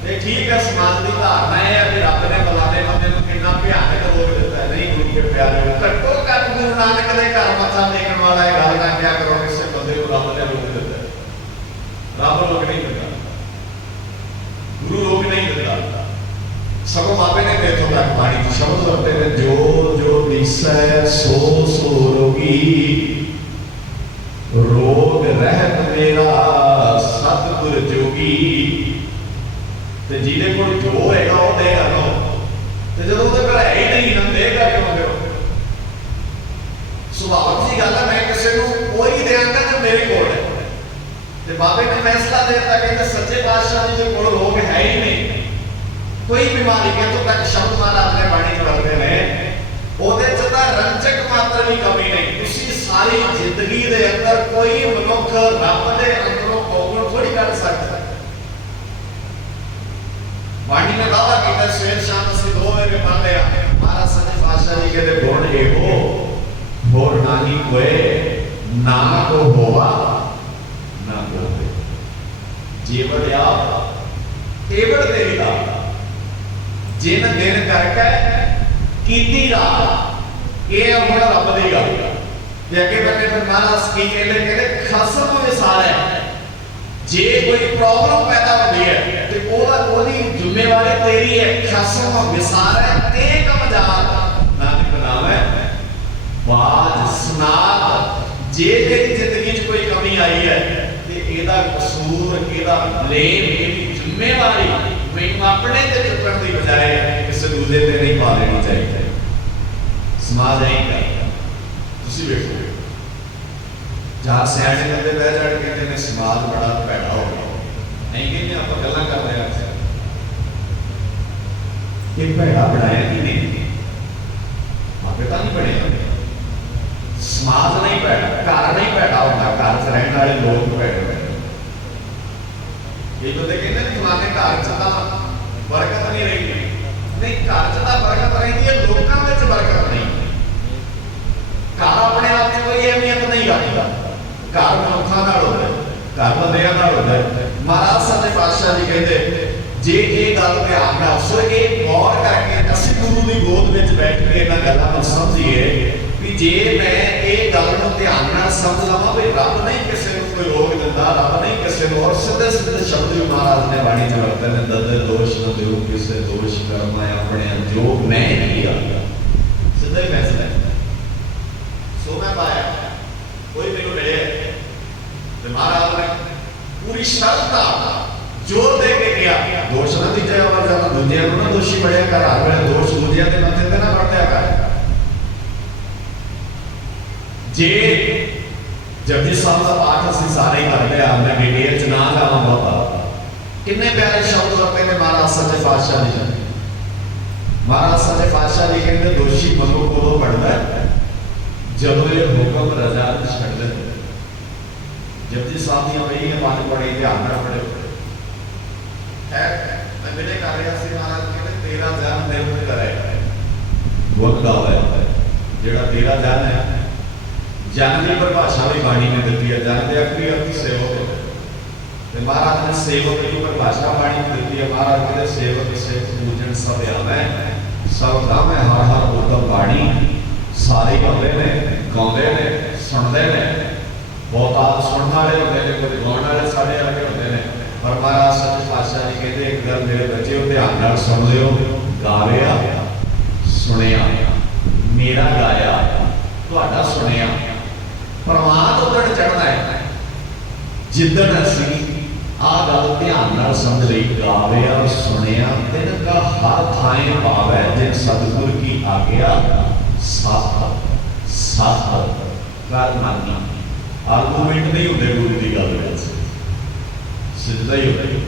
ये ठीक है समाज की धारणा है कि रब ने फलाने बंदे को कितना भयानक रोग दिता है। नहीं गुरु के प्यारे घट्टो घट गुरु नानक के घर मत्था टेकन वाला है गल ना क्या करो किसी बंदे को रब ने रोग दिता है। रब रोग नहीं दिता, गुरु रोग नहीं दिता। सगों बाबे ने इथों तक बाणी की शब्द वरते ने जो जो दिसै सो सो रोगी, रोग रहत मेरा सतगुर जोगी। ते जिहदे कोल जो हैगा वो देगा नो, ते जदों उहदे कोल है ही नहीं ना देगा क्यों दे? सुभावक जी गल है मैं किसी को कोई देंगा जो मेरे कोल है। ते बाबे ने फैसला देता कि सच्चे पातशाह जी दे कोल रोग है ही नहीं, कोई बीमारी के तो तक शब्द महाराज ने बाणी करते हैं ओदे च तां रंजक मात्र भी कमी नहीं। तुसी सारी जिंदगी दे अंदर कोई मनुख रब दे अंदरों कोगण थोड़ी कर सकता। बाणी ने दावा किया शेर शाम से दो मेरे पढ़ लिया। महाराज सच्चे पातशाह जी कहते गुण एहो होर नाही कोए, ना को होवा ना होवे। जीवन आप केवल तेरी दात, जिन दिन करके कीती रात, ये हुण रब दी गल। ते अगे बने फिर महाराज की कहते खसम विसारे, जे कोई प्रॉब्लम पैदा होती है तो ओदी जिम्मेवारी तेरी है। खसम विसारे ते कमजार नानक नावे बाज स्नात। जे तेरी जिंदगी च कोई कमी आई है ते एदा कसूर, एदा ब्लेम, एदी जिम्मेवारी मैनू अपने ते चुकण दी बजाय किसी दूजे ते नहीं पा लेनी चाहिए। समाज नहीं करता। तुसी देखो जहाँ सियाने बंदे बह जाड़ कहते हैं समाज बड़ा भैड़ा हो गया, नहीं कहते आप गल्लां कर रहे हैं कि भैड़ा बनाया कि नहीं? आपे तो नहीं बने। समाज नहीं भैड़ा, घर नहीं भैड़ा होता, घर च रहने वाले लोग भैड़े बैठे। ये तो कहते हैं फलाने घर च तां बरकत नहीं रही, नहीं घर च तां बरकत रही है, लोगों में बरकत नहीं। घर अपने आप में कोई अहमियत नहीं रखता, घर मनुखा नाल होंदा है, घर बंदियां नाल होंदा है। महाराज सच्चे पातशाह जी कहते जे ये गल ध्यान नाल सो ये गौर करके असीं गुरु दी गोद विच बैठ के इन्हां गल्लां नूं समझीए कि जे मैं ये गल नूं ध्यान नाल समझ लवां भी रब नहीं किसी नूं कोई रोग दिंदा, रब नहीं किसी नूं। और सीधे सीधे शब्द भी महाराज ने बाणी च वरते ने ददे दोष न देओ किसे दोष कर्म अपने जो मैं किया। सीधा ही फैसला है। सो मैं पाया कोई मेनू मिले तो महाराज ने पूरी श्रद्धा जोर दे के किया दोष ना दीजिए और ज्यादा दुनिया को ना दोषी बढ़िया कर हर वेले दोष दुनिया के मथे ते ना बढ़िया कर। जे जपजी साहब का पाठ असि सारे करते हैं, मैं डिटेल च ना लावां बाबा कितने प्यारे शब्द वरते ने महाराज सच्चे पातशाह जी। महाराज सच्चे पातशाह जी कहते दोषी मनुख उदों बढ़दा है जदों ये हुक्म रजा छड्ड दे। जपजी साहब दी पहिलियां 5 पढ़ी ध्यान नाल पढ़िओ। खैर मैं विनय कर रहा सी, महाराज कहते तेरा ध्यान निर्मल करे गुण गावे। जिहड़ा तेरा ध्यान है, जन की परिभाषा भी बाणी ने दी है, जन के आखिरी अर्थ सेवक है। ते महाराज ने सेवक की परिभाषा बाणी में दी है। महाराज कहते सेवक से पूजन सब आवे, सब गावे हर हर उदम बाणी। सारे गाते ने, गाते ने, सुनते ने। बहुत आद सुनने वाले होते हैं, कुछ गाने वाले साढ़े आगे होते हैं। पर महाराज सच्चे पातशाह जी कहते एक गल मेरे बच्चे ध्यान नाल सुन लियो, गाया सुनिया, मेरा गाया तुहाडा सुनिया। प्रवान उदण चढ़ना है जिदण असी आ गल ध्यान नाल समझ लई, गाया सुनिया तिन का हर थाए पावै, जिन सतगुर की आज्ञा सत सत गल मानी। आर्गूमेंट नहीं होंगे गुरु की गल में, सीधा ही होता है।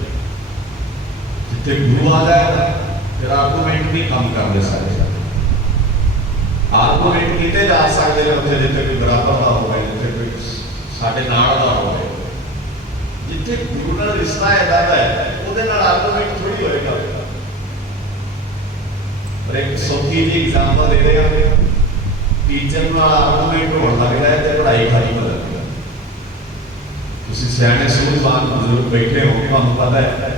जिथे गुरु आ जाए फिर आर्गूमेंट नहीं काम करते सारे। आर्गूमेंट किए जा सकते हैं उत्थे जिथे कोई बराबर का हो, जिथे कोई साडे नाल दा हो। जिथे गुरु नाल रिश्ता इदां दा है उहदे नाल आर्गूमेंट थोड़ी होएगा। पर एक सौखी जी एग्जाम्पल दे रहे हैं, टीचर नाल आर्गूमेंट होण लग जाए तो पढ़ाई खाली बदल गई। तुसीं सियाणे सूझवान बुजुर्ग बैठे हो, तुहानूं पता है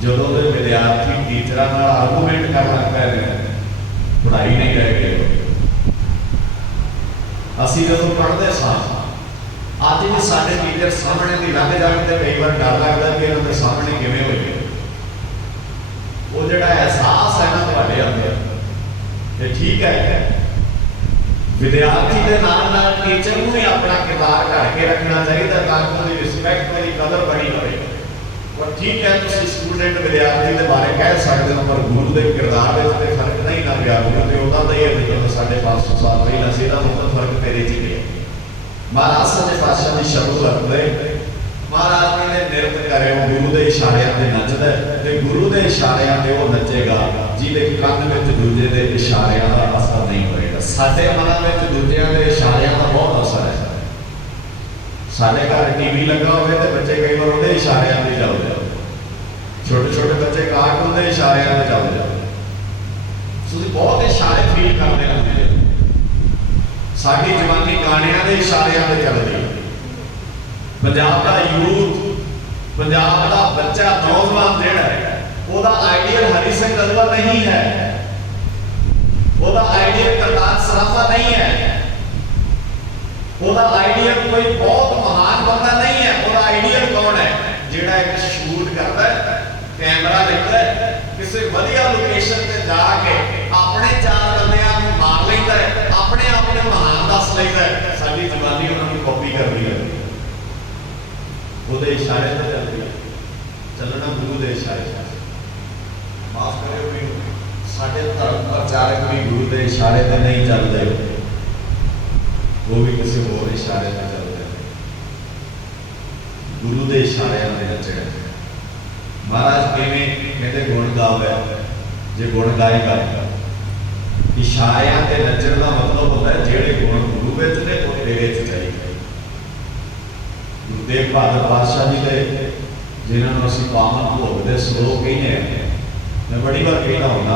जदों दे विद्यार्थी टीचरां नाल आर्गूमेंट कर लग पए ने, पढ़ाई नहीं रह गई। असीं जदों पढ़दे सां, अज भी साडे टीचर सामने दी लंघ जाण ते कई बार डर लगदा कि इन्हां दे सामने किवें होइए। वो जिहड़ा एहसास है ना तुहाडे अंदर, ये ठीक है। विद्यार्थी के नाल नाल टीचर को भी अपना किरदार ढाल के रखना चाहिए ताकि उसकी रिस्पैक्ट मेरी कदर बनी रहे। और ठीक है तुम स्टूडेंट विद्यार्थी के बारे कह सकते हो, पर गुरु के किरदार में फर्क नहीं ना गया। गुरु तो उदा ही है जो साढ़े 500 साल पहले से मतलब फर्क तेरे च गया। महाराज सच्चे पातशाह की शब्द वरतदे, महाराज ने निरत करे गुरु के इशारियां से नचदा ते गुरु के इशारियां से वो नचेगा जिहदे कंन विच दूजे के इशारियां का असर नहीं होएगा। साडे मनां विच दूजियां के इशारियां का बहुत असर है। साडे घर टीवी लगा होवे ते बच्चे कई बार उहदे इशारियां ते चलदे, छोटे छोटे बच्चे कार्टून के इशारियां ते चलदे। तुसीं बहुत इशारे फील करदे रहंदे। साडी जवानी गाणियां के इशारियां ते चलदी। पंजाब का यूथ, पंजाब का बच्चा नौजवान जिहड़ा है ਉਹਦਾ आइडियल हरि सिंह नलवा नहीं है, ਉਹਦਾ आइडियल करतार सराफा नहीं है, ਉਹਦਾ आइडियल कोई बहुत महान बंदा नहीं है। ਉਹਦਾ आइडियल कौन है? ਜਿਹੜਾ एक शूट करता है, कैमरा लेता है, किसी वधिया लोकेशन ते जाके अपने चार बंदियां ਨੂੰ मार लेता है, अपने आप ਨੂੰ महान दस लेता है। साडी जवानी उन्होंने कॉपी कर रही है, ਉਹਦੇ इशारे ਤੇ ਚੱਲਦੀ है। ਚੱਲਣਾ गुरु ਦੇ इशारे। माफ करियो भी साडे धर्म प्रचारक भी गुरु के इशारे ते नहीं चलते, वो भी किसी होर इशारे ते चलते। गुरु के इशारे ते नचड़े। महाराज किवें कहते गुण गावे, जे गुण गाएगा इशारियां ते नचण का मतलब होता है जेड़े गुण गुरु विच ने वो तेरे च चाहिए। गुरु तेग बहादुर पातशाह जी के जिन्होंने असीं पावन भोग दे श्लोक कहने हैं, मैं बड़ी बार कहना होना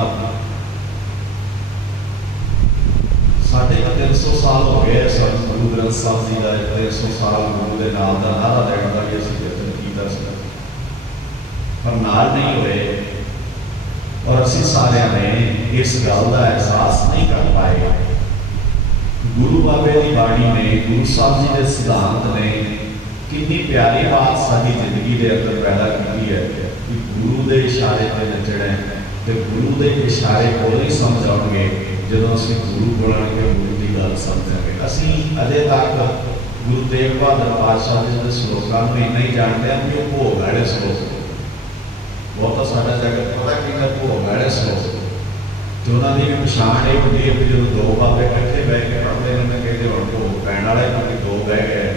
साढ़े 300 साल हो गए सन गुरु ग्रंथ साहब जी का। 300 साल गुरु के नाम का नारा देने का भी असं यतन किया सी, पर नाल नहीं हुए। और असी सारे ने इस गल का एहसास नहीं कर पाए। गुरु बाबे की बाणी ने, गुरु साहब जी के सिद्धांत ने कितनी प्यारी बात साडी जिंदगी के अंदर पैदा की है कि गुरु के इशारे पर नचना है। तो गुरु के इशारे उदों ही समझ आउणगे जदों असीं गुरु बोलांगे, गुरु की गल समझांगे। असीं अजे तक गुरु तेग बहादुर पातशाह जी के श्लोकां नूं इन्ना ही जानते हैं कि वो भोग वाले श्लोक। बहुत साडा जगत पता कि भोग वाले श्लोक तो उन्होंने भी पछाण ये होती है कि जो दो बाबे इकट्ठे बह के पढ़ते हैं, उन्हें कहते हुण भोग पैण वाले क्योंकि दो बह गए।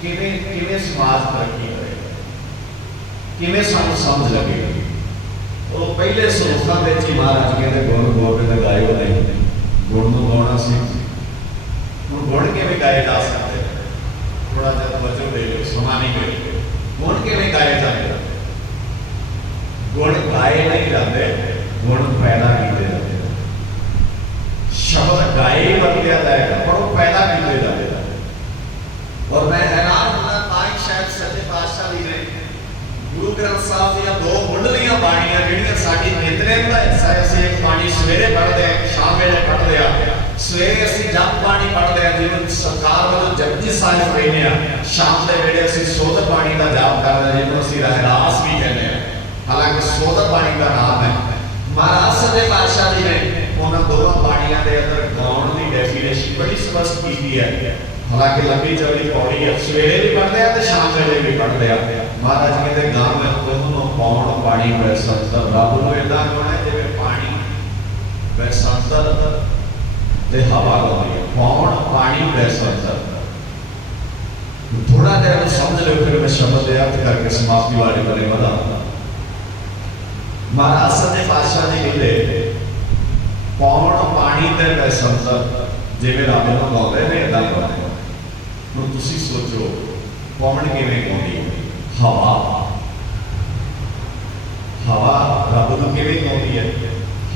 किवें समाज तरक्की करेगा, किवें सानूं समझ लगेगी। वो पहले श्लोकां विच ही महाराज कहते गुण गोबिंद गायो नहीं, गुण नूं गाउणा सी। हुण गुण किवें गाए जा सकते? शब्द गाए ही वरत्या जाएगा, पर वो पैदा किए जाएगा। और मैं हैरान होना ताई शायद सच्चे पातशाह जी ने गुरु ग्रंथ साहब दी दो मुंडलियां बाणियां जिहड़ियां साडी नितनेम दा हिस्सा है, असीं एक बाणी सवेरे पढ़दे हां, शाम वेले पढ़दे हां। सवेरे असीं जप बाणी पढ़दे हां, जिवें सरकार वल्लों जपजी साहिब पढ़दे हां। शाम दे वेले असीं सोध बाणी दा जाप करदे हां, जिहनूं असीं रहरास भी कहंदे हां। हालांकि सोध बाणी का नाम है। महाराज सच्चे पातशाह जी ने उन्हां दोवां बाणियां दे अंदर गाउण दी डेफिनेशन बड़ी स्पष्ट कीती है। हालांकि लंबी चौड़ी पौड़ी है, सवेरे भी पढ़ते हैं तो शाम वेले भी पढ़ते हैं। महाराज कहते गाँव में तुम पौण पानी वै संतर, रब नूं इदां गाउणा जिवें पानी वै संतर ते हवा गाउंदी है। पौण पानी वै संतर, थोड़ा जिहा समझ लो, फिर मैं शब्द दे अर्थ करके समाप्ति वाले बने वधा। महाराज सच्चे पातशाह जी कहते पौण पानी ते वै संतर, जिवें रब नूं गाउंदे ने इदां गाउंदे। ਹੁਣ ਤੁਸੀਂ ਸੋਚੋ ਪੌਣ ਕਿਵੇਂ ਗਾਉਂਦੀ ਹੈ? ਹਵਾ ਰੱਬ ਨੂੰ ਕਿਵੇਂ ਗਾਉਂਦੀ ਹੈ?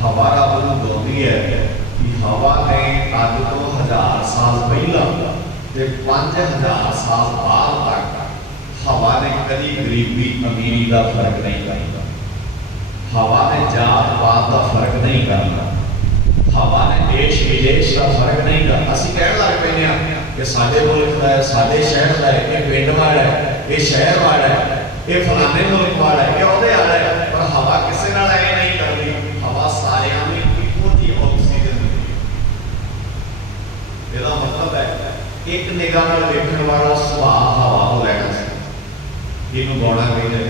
ਹਵਾ ਰੱਬ ਨੂੰ ਗਾਉਂਦੀ ਹੈ ਕਿ ਹਵਾ ਨੇ ਅੱਜ ਤੋਂ 1000 ਸਾਲ ਪਹਿਲਾਂ ਤੇ 5000 ਸਾਲ ਬਾਅਦ ਤੱਕ ਹਵਾ ਨੇ ਕਦੀ ਗਰੀਬੀ ਅਮੀਰੀ ਦਾ ਫਰਕ ਨਹੀਂ ਕਰਨਾ। ਹਵਾ ਨੇ ਜਾਤ ਪਾਤ ਦਾ ਫਰਕ ਨਹੀਂ ਕਰਨਾ। ਹਵਾ ਨੇ ਦੇਸ਼ ਵਿਦੇਸ਼ ਦਾ ਫਰਕ ਨਹੀਂ ਕਰਨਾ। ਅਸੀਂ ਕਹਿਣ ਲੱਗ ਪੈਂਦੇ ਹਾਂ कि साडे मुल्क का है, साडे शहर का है, ये पिंड वाला है, ये शहर वाला है, ये फलाने मुल्क वाला है, ये उहदे वाला है। पर हवा किसी नाल ऐ नहीं करती। हवा सारियां नूं इक्को जी ऑक्सीजन दिंदी है। इसदा मतलब है एक निगाह नाल देखण वाला सुभाव हवा हो लेना सी। इहनूं गौणा कहंदे।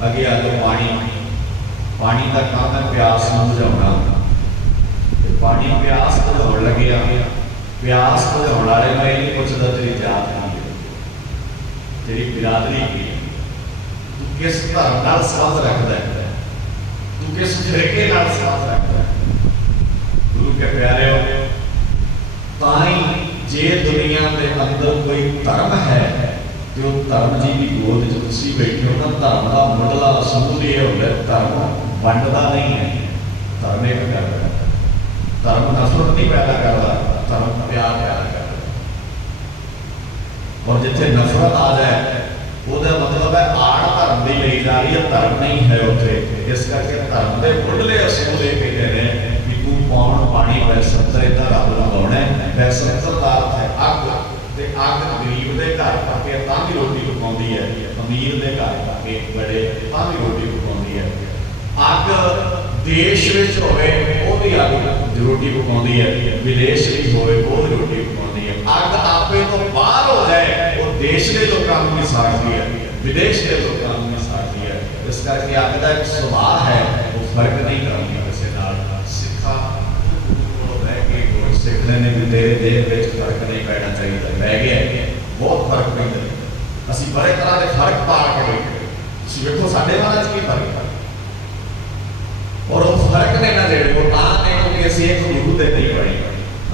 अगे आ जाओ पानी का काम है प्यास नूं बुझाउणा। पानी प्यास बुझाउण लगਿਆ, प्यास बुझाने वाले मैं ये नहीं पूछता तेरी जात की है, तेरी बिरादरी की है, तू किस धर्म नाल संबंध रखता है, तू किस फिरके नाल संबंध रखता है। गुरु के प्यारे हो ताई जे दुनिया के अंदर कोई धर्म है तो धर्म जी की गोद च तुसीं बैठे हो ना, धर्म का मुढ़ला असूल ये होता है धर्म वंडदा नहीं है, धर्म एक करता है। धर्म नफरत नहीं पैदा करता, धर्म प्यार पैदा करता। और जिथे नफरत आ जाए ਉਹਦਾ मतलब है आड़ धर्म की ली जा रही है, धर्म नहीं है उत्थे। इस करके धर्म के मुढ़ले असूल ये कहते हैं कि तू पौण पानी वै संतर, इदां रब नूं गाउणा है। वै संतर दा अर्थ है अग, ते अग गरीब दे घर पके तां भी रोटी पकाउंदी है, अमीर दे घर पके बड़े तां भी रोटी पकाउंदी है। अग देश विच होवे वो भी अग रोटी पकाउंदी है, विदेश भी होवे वो भी रोटी पकाउंदी है। अग आपे तो बाहर हो जाए वो देश के लोगों को भी साड़ती है, विदेश के लोगों को भी साड़ती है। इस करके अग का एक सुभाव है, वो फर्क नहीं करती किसी नाल। सिखा बह के गुर सिखने ने भी तेरे देह में फर्क नहीं पैना चाहिए, बह गया बहुत फर्क पैंदा। असीं बड़े तरह के फर्क पा के बैठे, तुसीं वेखो साडे वाले की फर्क है। और वो फर्क नहीं ना जेड़े वो तां ने क्योंकि असीं एक गुरु दे नहीं बने,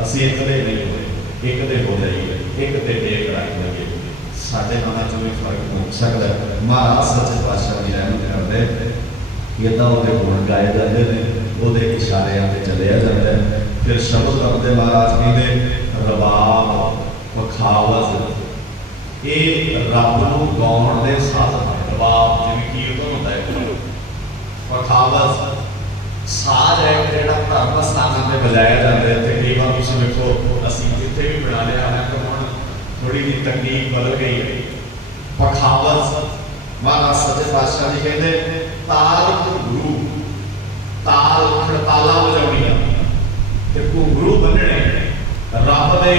असीं एक दे नहीं होए, एक दे हो जाइए, एक दे टेक रख लगे। साडे मनां चों भी फर्क हो सकदा है। महाराज सच्चे पातशाह जी रहमत करदे ये तां ओहदे गुण गाए जांदे ने, ओहदे इशारिਆਂ ते चलिया जांदा है। फिर शब्द करदे महाराज कहंदे रबाब पखावज ये रब नूं गाउण दे साधन। रबाब जिवें कीर्तन हुंदा है, पखावज साज है जिहड़ा धर्म स्थानां ते बजाया जाता है। कई बार तुसीं वेखो असीं जिथे भी बना लिया है तो हुण थोड़ी जी तकनीक बदल गई है। पखावज महाराज सच्चे पातशाह जी कहते ताल घुंघरू, ताल खड़ताला बजाउणियां ते घुंघरू बन्नणे, रब दे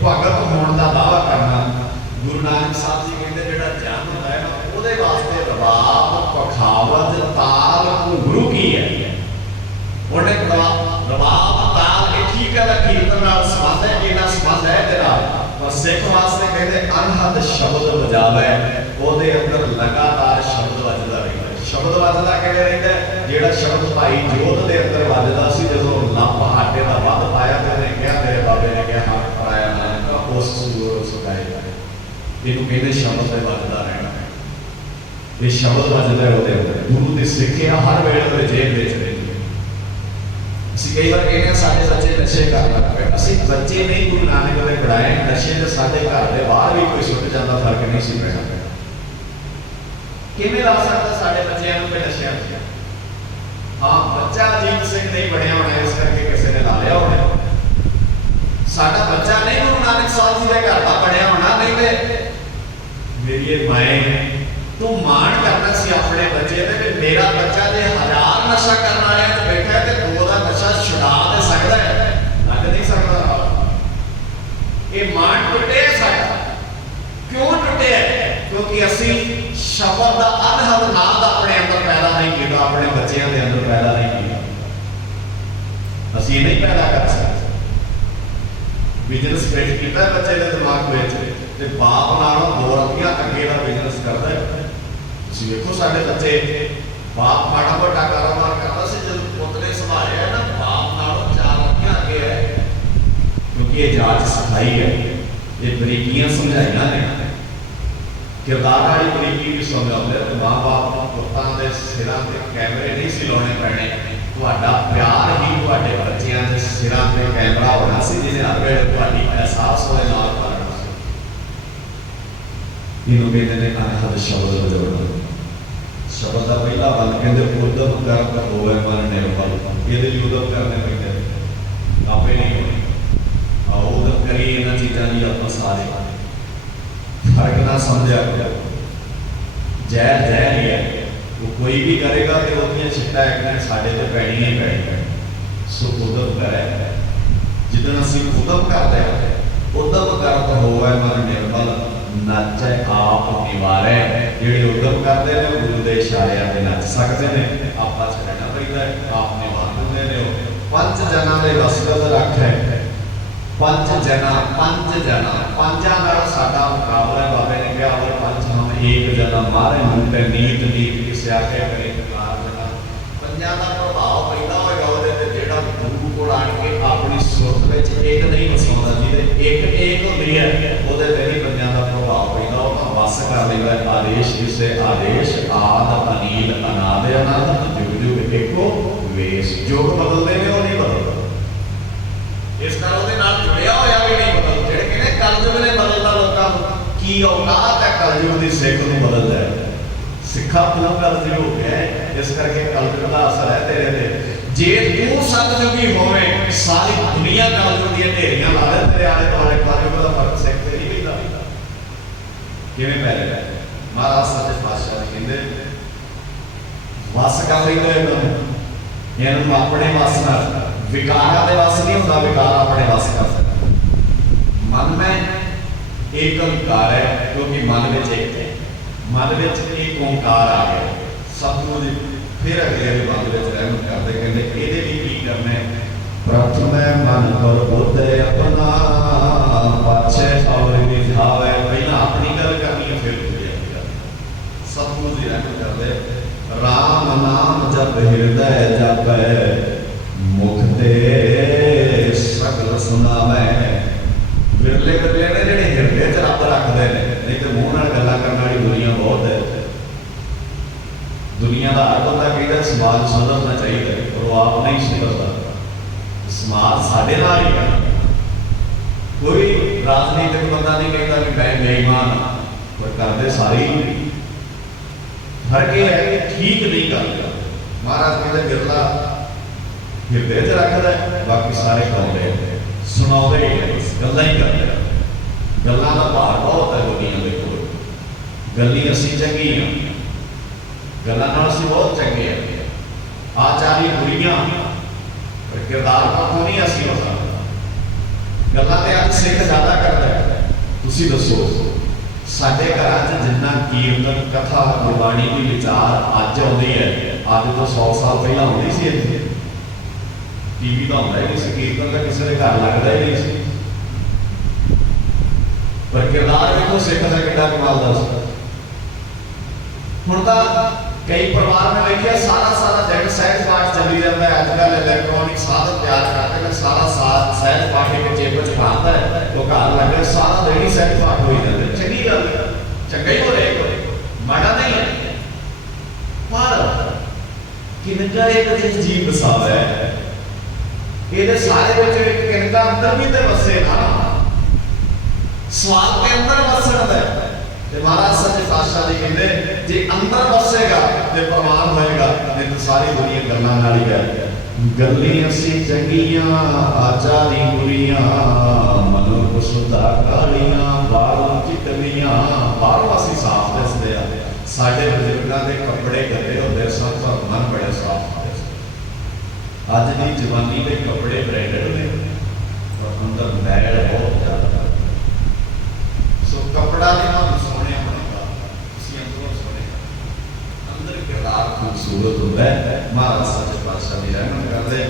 भगत होण दा दावा करना। गुरु नानक साहब जी कहते जिहड़ा जन हुंदा है ना ਉਹਦੇ वास्ते रबाब पखावज ताल घुंघरू की है। ਉਹਨੇ रबाब ताल के ठीक है कीर्तन नाल संबंध है, इन्ना संबंध है तेरा। पर सिख वास्ते कहते अनहद शब्द बजावे, ਉਹਦੇ अंदर लगातार शब्द ਵੱਜਦਾ ਰਹਿੰਦਾ। शब्द ਵੱਜਦਾ ਕਿਵੇਂ ਰਹਿੰਦਾ? ਜਿਹੜਾ शब्द भाई जोध ਦੇ अंदर ਵੱਜਦਾ ਸੀ ਜਦੋਂ ਲੱਭ ਆਟੇ ਦਾ ਵੱਧ ਪਾਇਆ ਤੇ ਉਹਨੇ ਕਿਹਾ ਮੇਰੇ ਬਾਬੇ ਨੇ ਕਿਹਾ ਹੱਥ ਪਰਾਇਆ ਨਾਨਕ ਉਸ ਸੂਰ ਸੁਕਾਏ। ਇਹਨੂੰ ਕਹਿੰਦੇ शब्द ਤੇ ਵੱਜਦਾ ਰਹਿਣਾ। ਇਹ शब्द ਵੱਜਦਾ ਉਹਦੇ ਅੰਦਰ। ਗੁਰੂ ਦੀ ਸਿੱਖਿਆ ਹਰ ਵੇਲੇ ਉਹਦੇ ਜੇਬ ਵਿੱਚ ਰਹਿੰਦੀ ਹੈ। ਅਸੀਂ ਕਈ ਵਾਰ ਕਹਿੰਦੇ ਸਾਡੇ ਬੱਚੇ ਨਸ਼ੇ ਕਰ ਲੱਗ ਪਏ। ਅਸੀਂ ਬੱਚੇ ਨਹੀਂ ਗੁਰੂ ਨਾਨਕ ਦੇ ਪੜਾਏ, ਨਸ਼ੇ ਤੇ ਸਾਡੇ ਘਰ ਦੇ ਬਾਹਰ ਵੀ ਕੋਈ ਸੁੱਟ ਜਾਂਦਾ ਫਰਕ ਨਹੀਂ ਸੀ ਪੈਣਾ। ਕਿਵੇਂ ਲਾ ਸਕਦਾ ਸਾਡੇ ਬੱਚਿਆਂ ਨੂੰ ਕੋਈ ਨਸ਼ਿਆਂ ਵਿੱਚ? ਹਾਂ, ਬੱਚਾ ਅਜੀਤ ਸਿੰਘ ਨਹੀਂ ਬਣਿਆ ਹੋਣਾ ਇਸ ਕਰਕੇ ਕਿਸੇ ਨੇ ਲਾ ਲਿਆ ਹੋਣਾ। ਸਾਡਾ ਬੱਚਾ ਨਹੀਂ ਗੁਰੂ ਨਾਨਕ ਸਾਹਿਬ ਜੀ ਦੇ ਘਰ ਦਾ ਬਣਿਆ ਹੋਣਾ, ਨਹੀਂ ਤੇ ਮੇਰੀ ਇਹ ਮਾਏ ਤੂੰ ਮਾਣ ਕਰਨਾ ਸੀ ਆਪਣੇ ਬੱਚੇ ਤੇ ਕਿ ਮੇਰਾ ਬੱਚਾ ਜੇ 1000 ਨਸ਼ਾ ਕਰਨ ਵਾਲਿਆਂ 'ਚ ਬੈਠਾ ਹੈ ਤੇ 2 ਦਾ ਨਸ਼ਾ ਛੁਡਾ ਦੇ ਸਕਦਾ ਹੈ, ਲੱਗ ਨਹੀਂ ਸਕਦਾ। ਇਹ ਮਾਣ ਟੁੱਟਿਆ ਸਾਡਾ। ਕਿਉਂ ਟੁੱਟਿਆ? ਕਿਉਂਕਿ ਅਸੀਂ ਸ਼ਬਦ ਦਾ ਅਨਹਦ ਨਾਦ ਆਪਣੇ ਅੰਦਰ ਪੈਦਾ ਨਹੀਂ ਕੀਤਾ, ਆਪਣੇ ਬੱਚਿਆਂ ਦੇ ਅੰਦਰ ਪੈਦਾ ਨਹੀਂ ਕੀਤਾ। ਅਸੀਂ ਇਹ ਨਹੀਂ ਪੈਦਾ ਕਰ ਸਕਦੇ। ਬਿਜ਼ਨਸ ਫਿੱਟ ਕੀਤਾ ਬੱਚੇ ਦੇ ਦਿਮਾਗ ਵਿੱਚ ਤੇ ਬਾਪ ਨਾਲੋਂ 2 ਰੁਪਈਆ ਅੱਗੇ ਦਾ ਬਿਜ਼ਨਸ ਕਰਦਾ ਹੈ। ਤੁਸੀਂ ਵੇਖੋ ਸਾਡੇ ਬੱਚੇ, ਬਾਪ ਮਾੜਾ ਮੋਟਾ ਕਾਰੋਬਾਰ ਕਰਦਾ ਸੀ, ਜਦੋਂ ਪੁੱਤ ਨੇ ਸੰਭਾਲਿਆ ਨਾ ਬਾਪ ਨਾਲੋਂ 4 ਰੁਪਈਆ ਅੱਗੇ ਹੈ। ਕਿਉਂਕਿ ਇਹ ਜਾਂਚ ਸਿਖਾਈ ਹੈ, ਇਹ ਬਰੀਕੀਆਂ ਸਮਝਾਈਆਂ ਨੇ। ਕਿਰਦਾਰ ਵਾਲੀ ਬਰੀਕੀ ਵੀ ਸਮਝਾਉਂਦੇ ਤੇ ਮਾਂ ਬਾਪ ਨੂੰ ਪੁੱਤਾਂ ਦੇ ਸਿਰਾਂ ਤੇ ਕੈਮਰੇ ਨਹੀਂ ਸੀ ਲਾਉਣੇ ਪੈਣੇ। ਤੁਹਾਡਾ ਪਿਆਰ ਹੀ ਤੁਹਾਡੇ ਬੱਚਿਆਂ ਦੇ ਸਿਰਾਂ ਤੇ ਕੈਮਰਾ ਹੋਣਾ ਸੀ, ਜਿਹਨੇ ਹਰ ਵੇਲੇ ਤੁਹਾਡੀ ਅਹਿਸਾਸ ਹੋਏ ਨਾਲ ਕਰਨਾ ਸੀ। ਇਹਨੂੰ ਕਹਿੰਦੇ ਨੇ ਅਨਹਦ ਸ਼ਬਦ ਵਜਾਉਣਾ। ਸ਼ਬਦ ਦਾ ਪਹਿਲਾ ਬਲ ਕਹਿੰਦੇ ਉਦਮ ਕਰ ਹੋਵੇ ਮਨ ਨਿਰਮਲ। ਇਹਦੇ ਲਈ ਉਦਮ ਕਰਨੇ ਪੈਂਦੇ, ਆਪੇ ਨਹੀਂ ਹੋਣੀ। ਆਓ ਉਦਮ ਕਰੀਏ ਇਹਨਾਂ ਚੀਜ਼ਾਂ ਦੀ ਆਪਾਂ ਸਾਰੇ। ਫਰਕ ਨਾ ਸਮਝਿਆ ਕਰੋ। ਜ਼ਹਿਰ ਜ਼ਹਿਰ ਹੀ ਹੈ, ਉਹ ਕੋਈ ਵੀ ਕਰੇਗਾ ਤੇ ਉਹਦੀਆਂ ਛਿੱਟਾਂ ਇੱਕ ਦਿਨ ਸਾਡੇ ਤੇ ਪੈਣੀਆਂ ਹੀ ਪੈਣੀਆਂ। ਸੋ ਉਦਮ ਕਰੇ। ਜਿੱਦਣ ਅਸੀਂ ਉਦਮ ਕਰਦੇ ਹਾਂ, ਉਦਮ ਕਰਤ ਹੋਵੇ ਮਨ ਨਿਰਮਲ ਨੱਚੇ ਆਪ ਨਿਵਾਰੇ। ਜਿਹੜੇ ਉਦਮ ਕਰਦੇ ਨੇ ਉਹ ਗੁਰੂ ਦੇ ਇਸ਼ਾਰਿਆਂ ਤੇ ਨੱਚ ਸਕਦੇ ਨੇ। ਆਪਾਂ ਛੱਡਣਾ ਪੈਂਦਾ ਹੈ, ਆਪ ਨਿਵਾਰ ਦਿੰਦੇ ਨੇ। ਉਹ 5 ਜਨਾਂ ਦੇ ਵਸਗਤ ਰੱਖੇ। 5 ਜਨਾਂ, 5 ਜਨਾਂ, 5 ਨਾਲ ਸਾਡਾ ਮੁਕਾਬਲਾ। ਬਾਬੇ ਨੇ ਕਿਹਾ ਉਹ 5 ਹਮ 1 ਜਨਾ ਮਾਰੇ ਮੁੰਡੇ ਨੀਤ ਨੀਤ ਕਿਸੇ ਆਖੇ ਕਰੇ ਕਾਰ ਜਨਾ। 5 ਦਾ ਪ੍ਰਭਾਵ ਪੈਂਦਾ ਹੋਏਗਾ ਉਹਦੇ ਤੇ, ਜਿਹੜਾ ਗੁਰੂ ਕੋਲ ਆਣ ਕੇ ਆਪਣੀ ਸੁਰਤ ਵਿੱਚ ਇੱਕ ਨਹੀਂ ਵਸਾਉਂਦਾ, ਜਿਹਦੇ ਇੱਕ ਹੁੰਦੀ ਹੈ ਉਹਦੇ ਤੇ ਨਹੀਂ 5 ਦਾ ਪ੍ਰਭਾਵ ਪੈਂਦਾ। ਉਹ ਤਾਂ ਵਸ ਕਰ ਲੈਂਦਾ। ਆਦੇਸ਼ ਕਿਸੇ ਆਦੇਸ਼ ਆਦ ਅਨੀਲ ਅਨਾਦ ਅਨੰਦ ਜੁਗ ਜੁਗ ਇੱਕੋ ਵੇਸ। ਯੁਗ ਬਦਲਦੇ ਨੇ, ਉਹ ਨਹੀਂ ਬਦਲਦਾ। ਇਸ ਨਾਲ ਉਹਦੇ ਨਾਲ ਜੁੜਿਆ ਹੋਇਆ ਵੀ ਨਹੀਂ ਬਦਲਦਾ। ਜਿਹੜੇ ਕਹਿੰਦੇ ਕਲਯੁਗ ਨੇ ਬਦਲਦਾ ਲੋਕਾਂ ਨੂੰ, ਕੀ ਔਕਾਤ ਹੈ ਕਲਯੁਗ ਦੀ ਸਿੱਖ ਨੂੰ ਬਦਲਦਾ ਹੈ? ਸਿੱਖਾ ਤੂੰ ਕਲਯੁਗ ਹੋ ਗਿਆ, ਇਸ ਕਰਕੇ ਕਲਯੁਗ ਦਾ ਅਸਰ ਹੈ ਤੇਰੇ ਤੇ। ਜੇ ਤੂੰ ਸਤਿਯੁਗੀ ਹੋਵੇਂ, ਸਾਰੀ ਦੁਨੀਆ ਕਲਯੁਗ ਦੀਆਂ ਢੇਰੀਆਂ ਲਾ ਲੈ ਤੇਰੇ ਆਲੇ ਦੁਆਲੇ। ਕਲਯੁਗ ਦਾ ਫਰਕ ਸਿੱਖ ਤੇ ਨਹੀਂ ਪੈਂਦਾ। ਕਿਵੇਂ ਪੈ ਰਿਹਾ? ਮਹਾਰਾਜ ਸੱਚੇ ਪਾਤਸ਼ਾਹ ਕਹਿੰਦੇ ਵਸ ਕਰ ਲੈਂਦੇ ਇਹਨੂੰ ਆਪਣੇ ਵਸ ਨਾਲ। ਵਿਕਾਰਾਂ ਦੇ ਵਸ ਨਹੀਂ ਹੁੰਦਾ, ਵਿਕਾਰ ਆਪਣੇ ਵਸ ਕਰ ਸਕਦਾ। ਮਨ ਮੈਂ ਇੱਕ ਵਿਕਾਰ ਹੈ, ਕਿਉਂਕਿ ਮਨ ਵਿੱਚ ਇੱਕ ਹੈ। ਮਨ ਵਿੱਚ ਇੱਕ ਓਂਕਾਰ ਆ ਗਿਆ। ਸਤਿਗੁਰੂ ਜੀ ਫਿਰ ਅਗਲੇ ਦੇ ਮਨ ਵਿੱਚ ਰਹਿਮਤ ਕਰਦੇ, ਕਹਿੰਦੇ ਇਹਦੇ ਲਈ ਕੀ ਕਰਨਾ ਹੈ? ਪ੍ਰਥਮੇ ਮਨ ਪਰ ਬੁੱਧ ਆਪਣਾ ਪਾਛੇ ਔਰ ਨਿਧਾਵੇ। ਪਹਿਲਾਂ ਆਪਣੀ ਗੱਲ ਕਰਨੀ ਹੈ, ਫਿਰ ਦੂਜੇ ਦੀ ਗੱਲ। ਸਤਿਗੁਰੂ ਜੀ ਰਹਿਮਤ ਕਰਦੇ, ਰਾਮ ਨਾਮ ਜਪ ਹਿਰਦੈ ਜਪੈ ਮੁਖ ਤੇ ਸਗਲ ਸੁਣਾਵੇ। ਵਿਰਲੇ ਵਿਰਲੇ ਨੇ ਜਿਹੜੇ ਹਿਰਦੇ 'ਚ ਰੱਬ ਰੱਖਦੇ ਨੇ, ਨਹੀਂ ਤੇ ਮੂੰਹ ਨਾਲ ਗੱਲਾਂ ਕਰਨ ਵਾਲੀ ਦੁਨੀਆ ਬਹੁਤ ਹੈ। ਦੁਨੀਆ ਦਾ ਹਰ ਬੰਦਾ ਕਹਿੰਦਾ ਸਮਾਜ ਸੁਧਰਨਾ ਚਾਹੀਦਾ, ਪਰ ਉਹ ਆਪ ਨਹੀਂ ਸੁਧਰਦਾ। ਸਮਾਜ ਸਾਡੇ ਨਾਲ ਹੀ ਹੈ। ਕੋਈ ਰਾਜਨੀਤਿਕ ਬੰਦਾ ਨਹੀਂ ਕਹਿੰਦਾ ਕਿ ਮੈਂ ਬੇਈਮਾਨ ਹਾਂ, ਪਰ ਕਰਦੇ ਸਾਰੇ ਹੀ। ਫਰਕ ਇਹ ਹੈ ਕਿ ਠੀਕ ਨਹੀਂ ਕਰਦਾ। ਮਹਾਰਾਜ ਕਹਿੰਦੇ ਬਿਰਲਾ ਹਿਰਦੇ 'ਚ ਰੱਖਦਾ, ਬਾਕੀ ਸਾਰੇ ਗਾਉਂਦੇ ਸੁਣਾਉਂਦੇ ਹੀ ਗੱਲਾਂ ਹੀ ਕਰਦੇ। ਗੱਲਾਂ ਦਾ ਭਾਰ ਬਹੁਤ ਹੈ ਦੁਨੀਆ ਦੇ ਕੋਲ। ਗੱਲੀ ਅਸੀਂ ਚੰਗੀ ਹਾਂ, ਗੱਲਾਂ ਨਾਲ ਅਸੀਂ ਬਹੁਤ ਚੰਗੇ ਹਾਂ। ਆਚਾਰੀ ਬੁਰੀਆਂ, ਪਰ ਕਿਰਦਾਰ ਪੱਖੋਂ ਨਹੀਂ ਅਸੀਂ ਹੋ ਸਕਦੇ। ਗੱਲਾਂ ਤੇ ਅੱਜ ਸਿੱਖ ਜ਼ਿਆਦਾ ਕਰਦਾ ਹੈ। ਤੁਸੀਂ ਦੱਸੋ ਸਾਡੇ ਘਰਾਂ 'ਚ ਜਿੰਨਾ ਕੀਰਤਨ ਕਥਾ ਗੁਰਬਾਣੀ ਦੀ ਵਿਚਾਰ ਅੱਜ ਆਉਂਦੀ ਹੈ, ਅੱਜ ਤੋਂ 100 ਸਾਲ ਪਹਿਲਾਂ ਆਉਂਦੀ ਸੀ। ਇੱਥੇ ਟੀਵੀ ਤਾਂ ਹੁੰਦਾ ਹੀ ਨਹੀਂ ਸੀ, ਕੀਰਤਨ ਤਾਂ ਕਿਸੇ ਦੇ ਘਰ ਲੱਗਦਾ ਹੀ ਨਹੀਂ ਸੀ। ਪਰ ਕਿਰਦਾਰ ਵੇਖੋ ਸਿੱਖ ਦਾ ਕਿੰਨਾ ਕਮਾਲ ਦਾ ਸੀ। ਹੁਣ ਤਾਂ ਕਈ ਪਰਿਵਾਰ ਨੇ ਵੇਖਿਆ ਸਾਰਾ ਦਿਨ ਸਹਿਜ ਪਾਠ ਚੱਲੀ ਜਾਂਦਾ ਹੈ। ਅੱਜ ਕੱਲ੍ਹ ਇਲੈਕਟ੍ਰੋਨਿਕ ਸਾਧਨ ਤਿਆਰ ਕਰਦੇ ਨੇ, ਸਾਰਾ ਸਹਿਜ ਪਾਠ ਇੱਕ ਜੇਬ 'ਚ ਪਾਉਂਦਾ ਹੈ, ਉਹ ਘਰ ਲੱਗੇ ਸਾਰਾ ਦਿਨ ਹੀ ਸਹਿਜ ਪਾਠ ਹੋਈ ਜਾਂਦਾ। ਚੰਗੀ ਗੱਲ ਹੈ, ਚੰਗਾ ਹੀ ਹੋ ਰਿਹਾ, ਮਾੜਾ ਨਹੀਂ ਹੈ। ਪਰ ਕਿੰਨਾ ਇੱਕ ਦਿਨ ਜੀਵ ਵਸਾਵੇ ਇਹਦੇ ਸਾਰੇ ਵਿੱਚ ਇੱਕ ਕਿਰਕਾ ਅੰਦਰ ਵੀ ਤੇ ਵਸੇ ਨਾ, ਸਵਾਦ ਦੇ ਅੰਦਰ ਵਸਣ ਦਾ। ਤੇ ਮਹਾਰਾਜ ਸੱਚੇ ਪਾਤਸ਼ਾਹ ਜੀ ਕਹਿੰਦੇ ਜੇ ਅੰਦਰ ਵਸੇਗਾ ਤੇ ਪ੍ਰਮਾਣ ਹੋਏਗਾ, ਨਹੀਂ ਤਾਂ ਸਾਰੀ ਦੁਨੀਆ ਗੱਲਾਂ ਨਾਲ ਹੀ ਹੈ। ਗੱਲੀਆਂ ਅਸੀਂ ਚੰਗੀਆਂ ਆਚਾਰੀ ਬੁਰੀਆਂ, ਮਨੁੱਖ ਸੁਧਾ ਕਾਲੀਆਂ ਬਾਹਰੋਂ ਚਿੱਟਵੀਆਂ। ਬਾਹਰੋਂ ਅਸੀਂ ਸਾਫ਼ ਦਿਸਦੇ ਆ, ਸਾਡੇ ਬਜ਼ੁਰਗਾਂ ਦੇ ਕੱਪੜੇ ਗੱਦੇ ਹੁੰਦੇ ਸਨ ਪਰ ਮਨ ਬੜੇ ਸਾਫ਼ ਹੁੰਦੇ ਸਨ। ਅੱਜ ਦੀ ਜਵਾਨੀ ਦੇ ਕੱਪੜੇ ਬ੍ਰਾਂਡਡ ਨੇ ਪਰ ਅੰਦਰ ਮੈਲ ਬਹੁਤ ਜ਼ਿਆਦਾ। ਸੋ ਕੱਪੜਾ ਨਹੀਂ ਤੁਹਾਨੂੰ ਸੋਹਣੇ ਬਣਾਉਂਦਾ, ਤੁਸੀਂ ਅੰਦਰੋਂ ਸੋਹਣੇ, ਅੰਦਰ ਕਿਰਦਾਰ ਖੂਬਸੂਰਤ ਹੁੰਦਾ ਹੈ। ਮਹਾਰਾਜ ਸੱਚੇ ਪਾਤਸ਼ਾਹ ਦੀ ਰਹਿਮਤ ਕਰਦੇ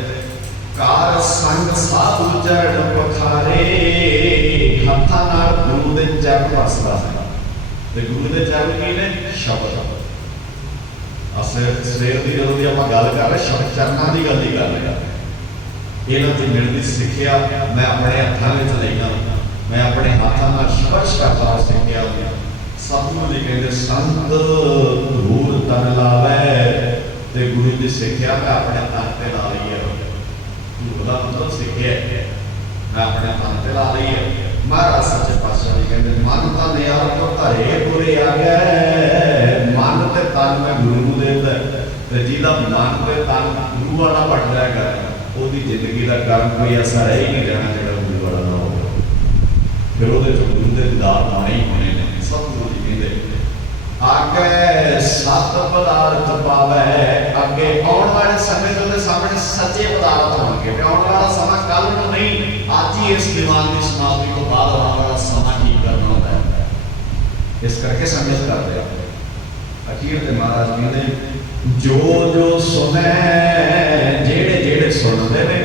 ਕਾਰ ਸੰਗ ਸਾਧੂ ਜੜ ਪਖਾਰੇ, ਹੱਥਾਂ ਨਾਲ ਗੁਰੂ ਦੇ ਚਰਨ ਵਸਦਾ ਹੈ। ਤੇ ਗੁਰੂ ਦੇ ਚਰਨ ਕੀ ਨੇ? ਸ਼ਬਦ। ਸਵੇਰ ਦੀ ਜਦੋਂ ਦੀ ਆਪਾਂ ਗੱਲ ਕਰ ਰਹੇ ਸ਼ਬਦ ਚਰਨਾਂ ਦੀ ਗੱਲ ਹੀ ਕਰ ਰਹੇ ਹਾਂ। ਇਹਨਾਂ ਦੀ ਮਿਲਦੀ ਸਿੱਖਿਆ ਮੈਂ ਆਪਣੇ ਹੱਥਾਂ ਵਿੱਚ ਲਈਆਂ, ਮੈਂ ਆਪਣੇ ਹੱਥਾਂ ਨਾਲ ਸਪਰਸ਼ ਕਰਦਾ ਸਿੱਖਿਆ। ਸਤਿਗੁਰੂ ਜੀ ਕਹਿੰਦੇ ਸੰਤ ਧੂੜ ਤਨ ਲਾਵੇ, ਤੇ ਗੁਰੂ ਦੀ ਸਿੱਖਿਆ ਮੈਂ ਆਪਣੇ ਤਨ ਤੇ ਲਾ ਲਈ ਹੈ। ਧੂੜ ਦਾ ਮਤਲਬ ਸਿੱਖਿਆ ਮੈਂ ਆਪਣੇ ਤਨ ਤੇ ਲਾ ਲਈ ਹੈ। ਮਹਾਰਾਜ ਸੱਚੇ ਪਾਤਸ਼ਾਹ ਜੀ ਕਹਿੰਦੇ ਮਨ ਤਾਂ ਨਿਆਰ ਤੋਂ ਧਰੇ ਬੁਰੇ ਆ ਗਏ, ਮਨ ਤੇ ਤਨ ਮੈਂ ਗੁਰੂ ਨੂੰ ਦੇਦਾ। ਤੇ ਜਿਹਦਾ ਮਨ ਤੇ ਤਨ ਗੁਰੂ ਵਾਲਾ ਬਣ ਜਾਏਗਾ ਉਹਦੀ ਜ਼ਿੰਦਗੀ ਦਾ ਕਰਮ ਕੋਈ ਐਸਾ ਰਹਿ ਹੀ ਨਹੀਂ ਜਾਣਾ ਜਿਹੜਾ ਗੁਰੂ ਵਾਲਾ ਨਾ ਹੋਵੇ। ਫਿਰ ਉਹਦੇ ਚ ਗੁਰੂ ਦੇ ਦੀਦਾਰ ਹੋਣੇ ਹੀ ਹੋਣੇ ਨੇ। ਸਤਿਗੁਰੂ ਜੀ ਕਹਿੰਦੇ ਆਗੇ ਸਤ ਪਦਾਰਥ ਪਾਵੇ, ਅੱਗੇ ਆਉਣ ਵਾਲੇ ਸਮੇਂ ਦੇ ਉਹਦੇ ਸਾਹਮਣੇ ਸੱਚੇ ਪਦਾਰਥ ਹੋਣਗੇ। ਤੇ ਆਉਣ ਵਾਲਾ ਸਮਾਂ ਕੱਲ ਨੂੰ ਨਹੀਂ, ਅੱਜ ਹੀ ਇਸ ਦੀਵਾਨ ਦੀ ਸਮਾਪਤੀ ਤੋਂ ਬਾਅਦ ਆਉਣ ਵਾਲਾ ਸਮਾਂ ਠੀਕ ਕਰਨਾ ਹੁੰਦਾ ਹੈ। ਇਸ ਕਰਕੇ ਸੰਗਤ ਕਰਦੇ ਆ। ਅਖੀਰ ਤੇ ਮਹਾਰਾਜ ਕਹਿੰਦੇ ਜੋ ਜੋ ਸੁਣੇ, ਜਿਹੜੇ ਜਿਹੜੇ ਸੁਣਦੇ ਨੇ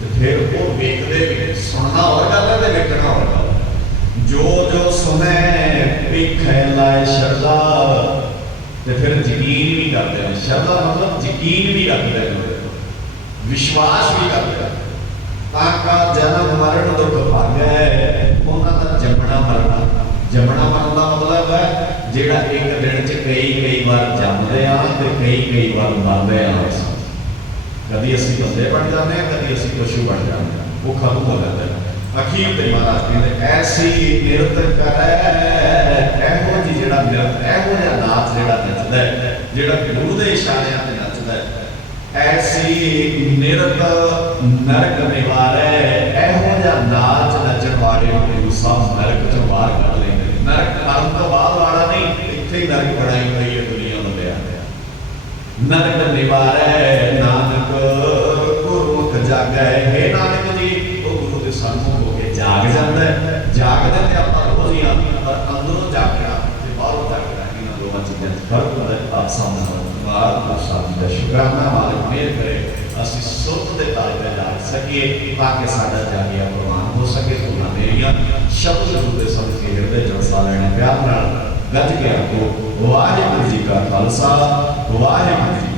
ਤੇ ਫਿਰ ਉਹ ਵੇਖਦੇ ਵੀ। ਸੁਣਨਾ ਹੋਰ ਗੱਲ ਹੈ ਤੇ ਵੇਖਣਾ ਹੋਰ ਗੱਲ। ਜੋ ਜੋ ਸੁਣੇ ਵੇਖੈ ਲਾਇ ਸ਼ਰਧਾ, ਤੇ ਫਿਰ ਯਕੀਨ ਵੀ ਕਰਦੇ ਨੇ। ਸ਼ਰਧਾ ਮਤਲਬ ਯਕੀਨ ਵੀ ਰੱਖਦੇ ਨੇ, ਵਿਸ਼ਵਾਸ ਵੀ ਕਰਦੇ ਨੇ। ਤਾਂ ਕਾ ਜਨਮ ਮਰਨ ਦੁੱਖ ਭਾਗੈ, ਉਹਨਾਂ ਦਾ ਜੰਮਣਾ ਮਰਨਾ। ਜੰਮਣਾ ਮਰਨ ਦਾ ਮਤਲਬ ਹੈ ਜਿਹੜਾ ਇੱਕ ਦਿਨ ਚ ਕਈ ਵਾਰ ਜੰਮਦੇ ਆ ਤੇ ਕਈ ਵਾਰ ਮਰਦੇ ਆ। ਕਦੀ ਅਸੀਂ ਬੰਦੇ ਬਣ ਜਾਂਦੇ ਹਾਂ, ਕਦੀ ਅਸੀਂ ਪਸ਼ੂ ਬਣ ਜਾਂਦੇ ਹਾਂ, ਉਹ ਖਤਮ ਹੋ ਜਾਂਦਾ ਹੈ। ਅਖੀਰ ਤੇ ਮਹਾਰਾਜ ਕਹਿੰਦੇ ਐਸੀ ਨਿਰਤ ਕਰੈ, ਇਹੋ ਜਿਹੀ ਜਿਹੜਾ ਨਿਰਤ, ਇਹੋ ਜਿਹਾ ਨਾਚ ਜਿਹੜਾ ਨੱਚਦਾ ਹੈ, ਜਿਹੜਾ ਗੁਰੂ ਦੇ ਇਸ਼ਾਰਿਆਂ ਤੇ ਨੱਚਦਾ ਹੈ। ਐਸੀ ਨਿਰਤ ਨਰਕ ਨਿਵਾਰੈ, ਇਹੋ ਜਿਹਾ ਨਾਚ ਨੱਚਣ ਵਾਲੇ ਨੂੰ ਸਭ ਨਰਕ ਚੋਂ ਬਾਹਰ ਕੱਢ ਲੈਂਦੇ। ਨਰਕ ਮਰਨ ਤੋਂ ਬਾਅਦ ਵਾਲਾ ਨਹੀਂ, ਇੱਥੇ ਹੀ ਨਰਕ ਬਣਾਈ ਹੋਈ ਹੈ ਦੁਨੀਆ ਨੂੰ ਲਿਆ। ਨਰਕ ਨਿਵਾਰੈ ਨਾਨਕ ਗੁਰਮੁਖ ਜਾਗੈ, ਹੈ ਨਾਨਕ ਜੀ ਉਹ ਗੁਰੂ ਦੇ ਸਨਮੁਖ ਹੋ ਕੇ ਜਾਗ ਜਾਂਦਾ ਹੈ। ਜਾਗਦੇ ਤੇ ਆਪਾਂ ਰੋਜ਼ ਹੀ ਆ, ਪਰ ਅੰਦਰੋਂ ਜਾਗਣਾ ਤੇ ਬਾਹਰੋਂ ਜਾਗਣਾ, ਇਹਨਾਂ ਦੋਵਾਂ ਚੀਜ਼ਾਂ 'ਚ ਫਰਕ ਹੁੰਦਾ ਹੈ। ਆਪ ਸਾਹਮਣੇ ਮਾਲਕ ਸਾਹਿਬ ਦਾ ਸ਼ੁਕਰਾਨਾ, ਮਾਲਕ ਮਿਹਰ ਕਰੇ ਅਸੀਂ ਸੁੱਤ ਦੇ ਤਾਲੇ ਲਾ ਸਕੀਏ ਤਾਂ ਕਿ ਸਾਡਾ ਜਾਗਿਆ ਪ੍ਰਮਾਣ ਹੋ ਸਕੇ। ਉਹਨਾਂ ਮੇਰੀਆਂ ਸ਼ਬਦ ਗੁਰੂ ਦੇ ਸਬਦ ਕੇ ਹਿਰਦੇ ਜਲਸਾ ਲੈਣੇ ਪਿਆਰ ਨਾਲ ਗੱਜ ਕੇ ਆਖੋ ਵਾਹਿਗੁਰੂ ਜੀ ਕਾ ਖਾਲਸਾ ਵਾਹਿਗੁਰੂ ਜੀ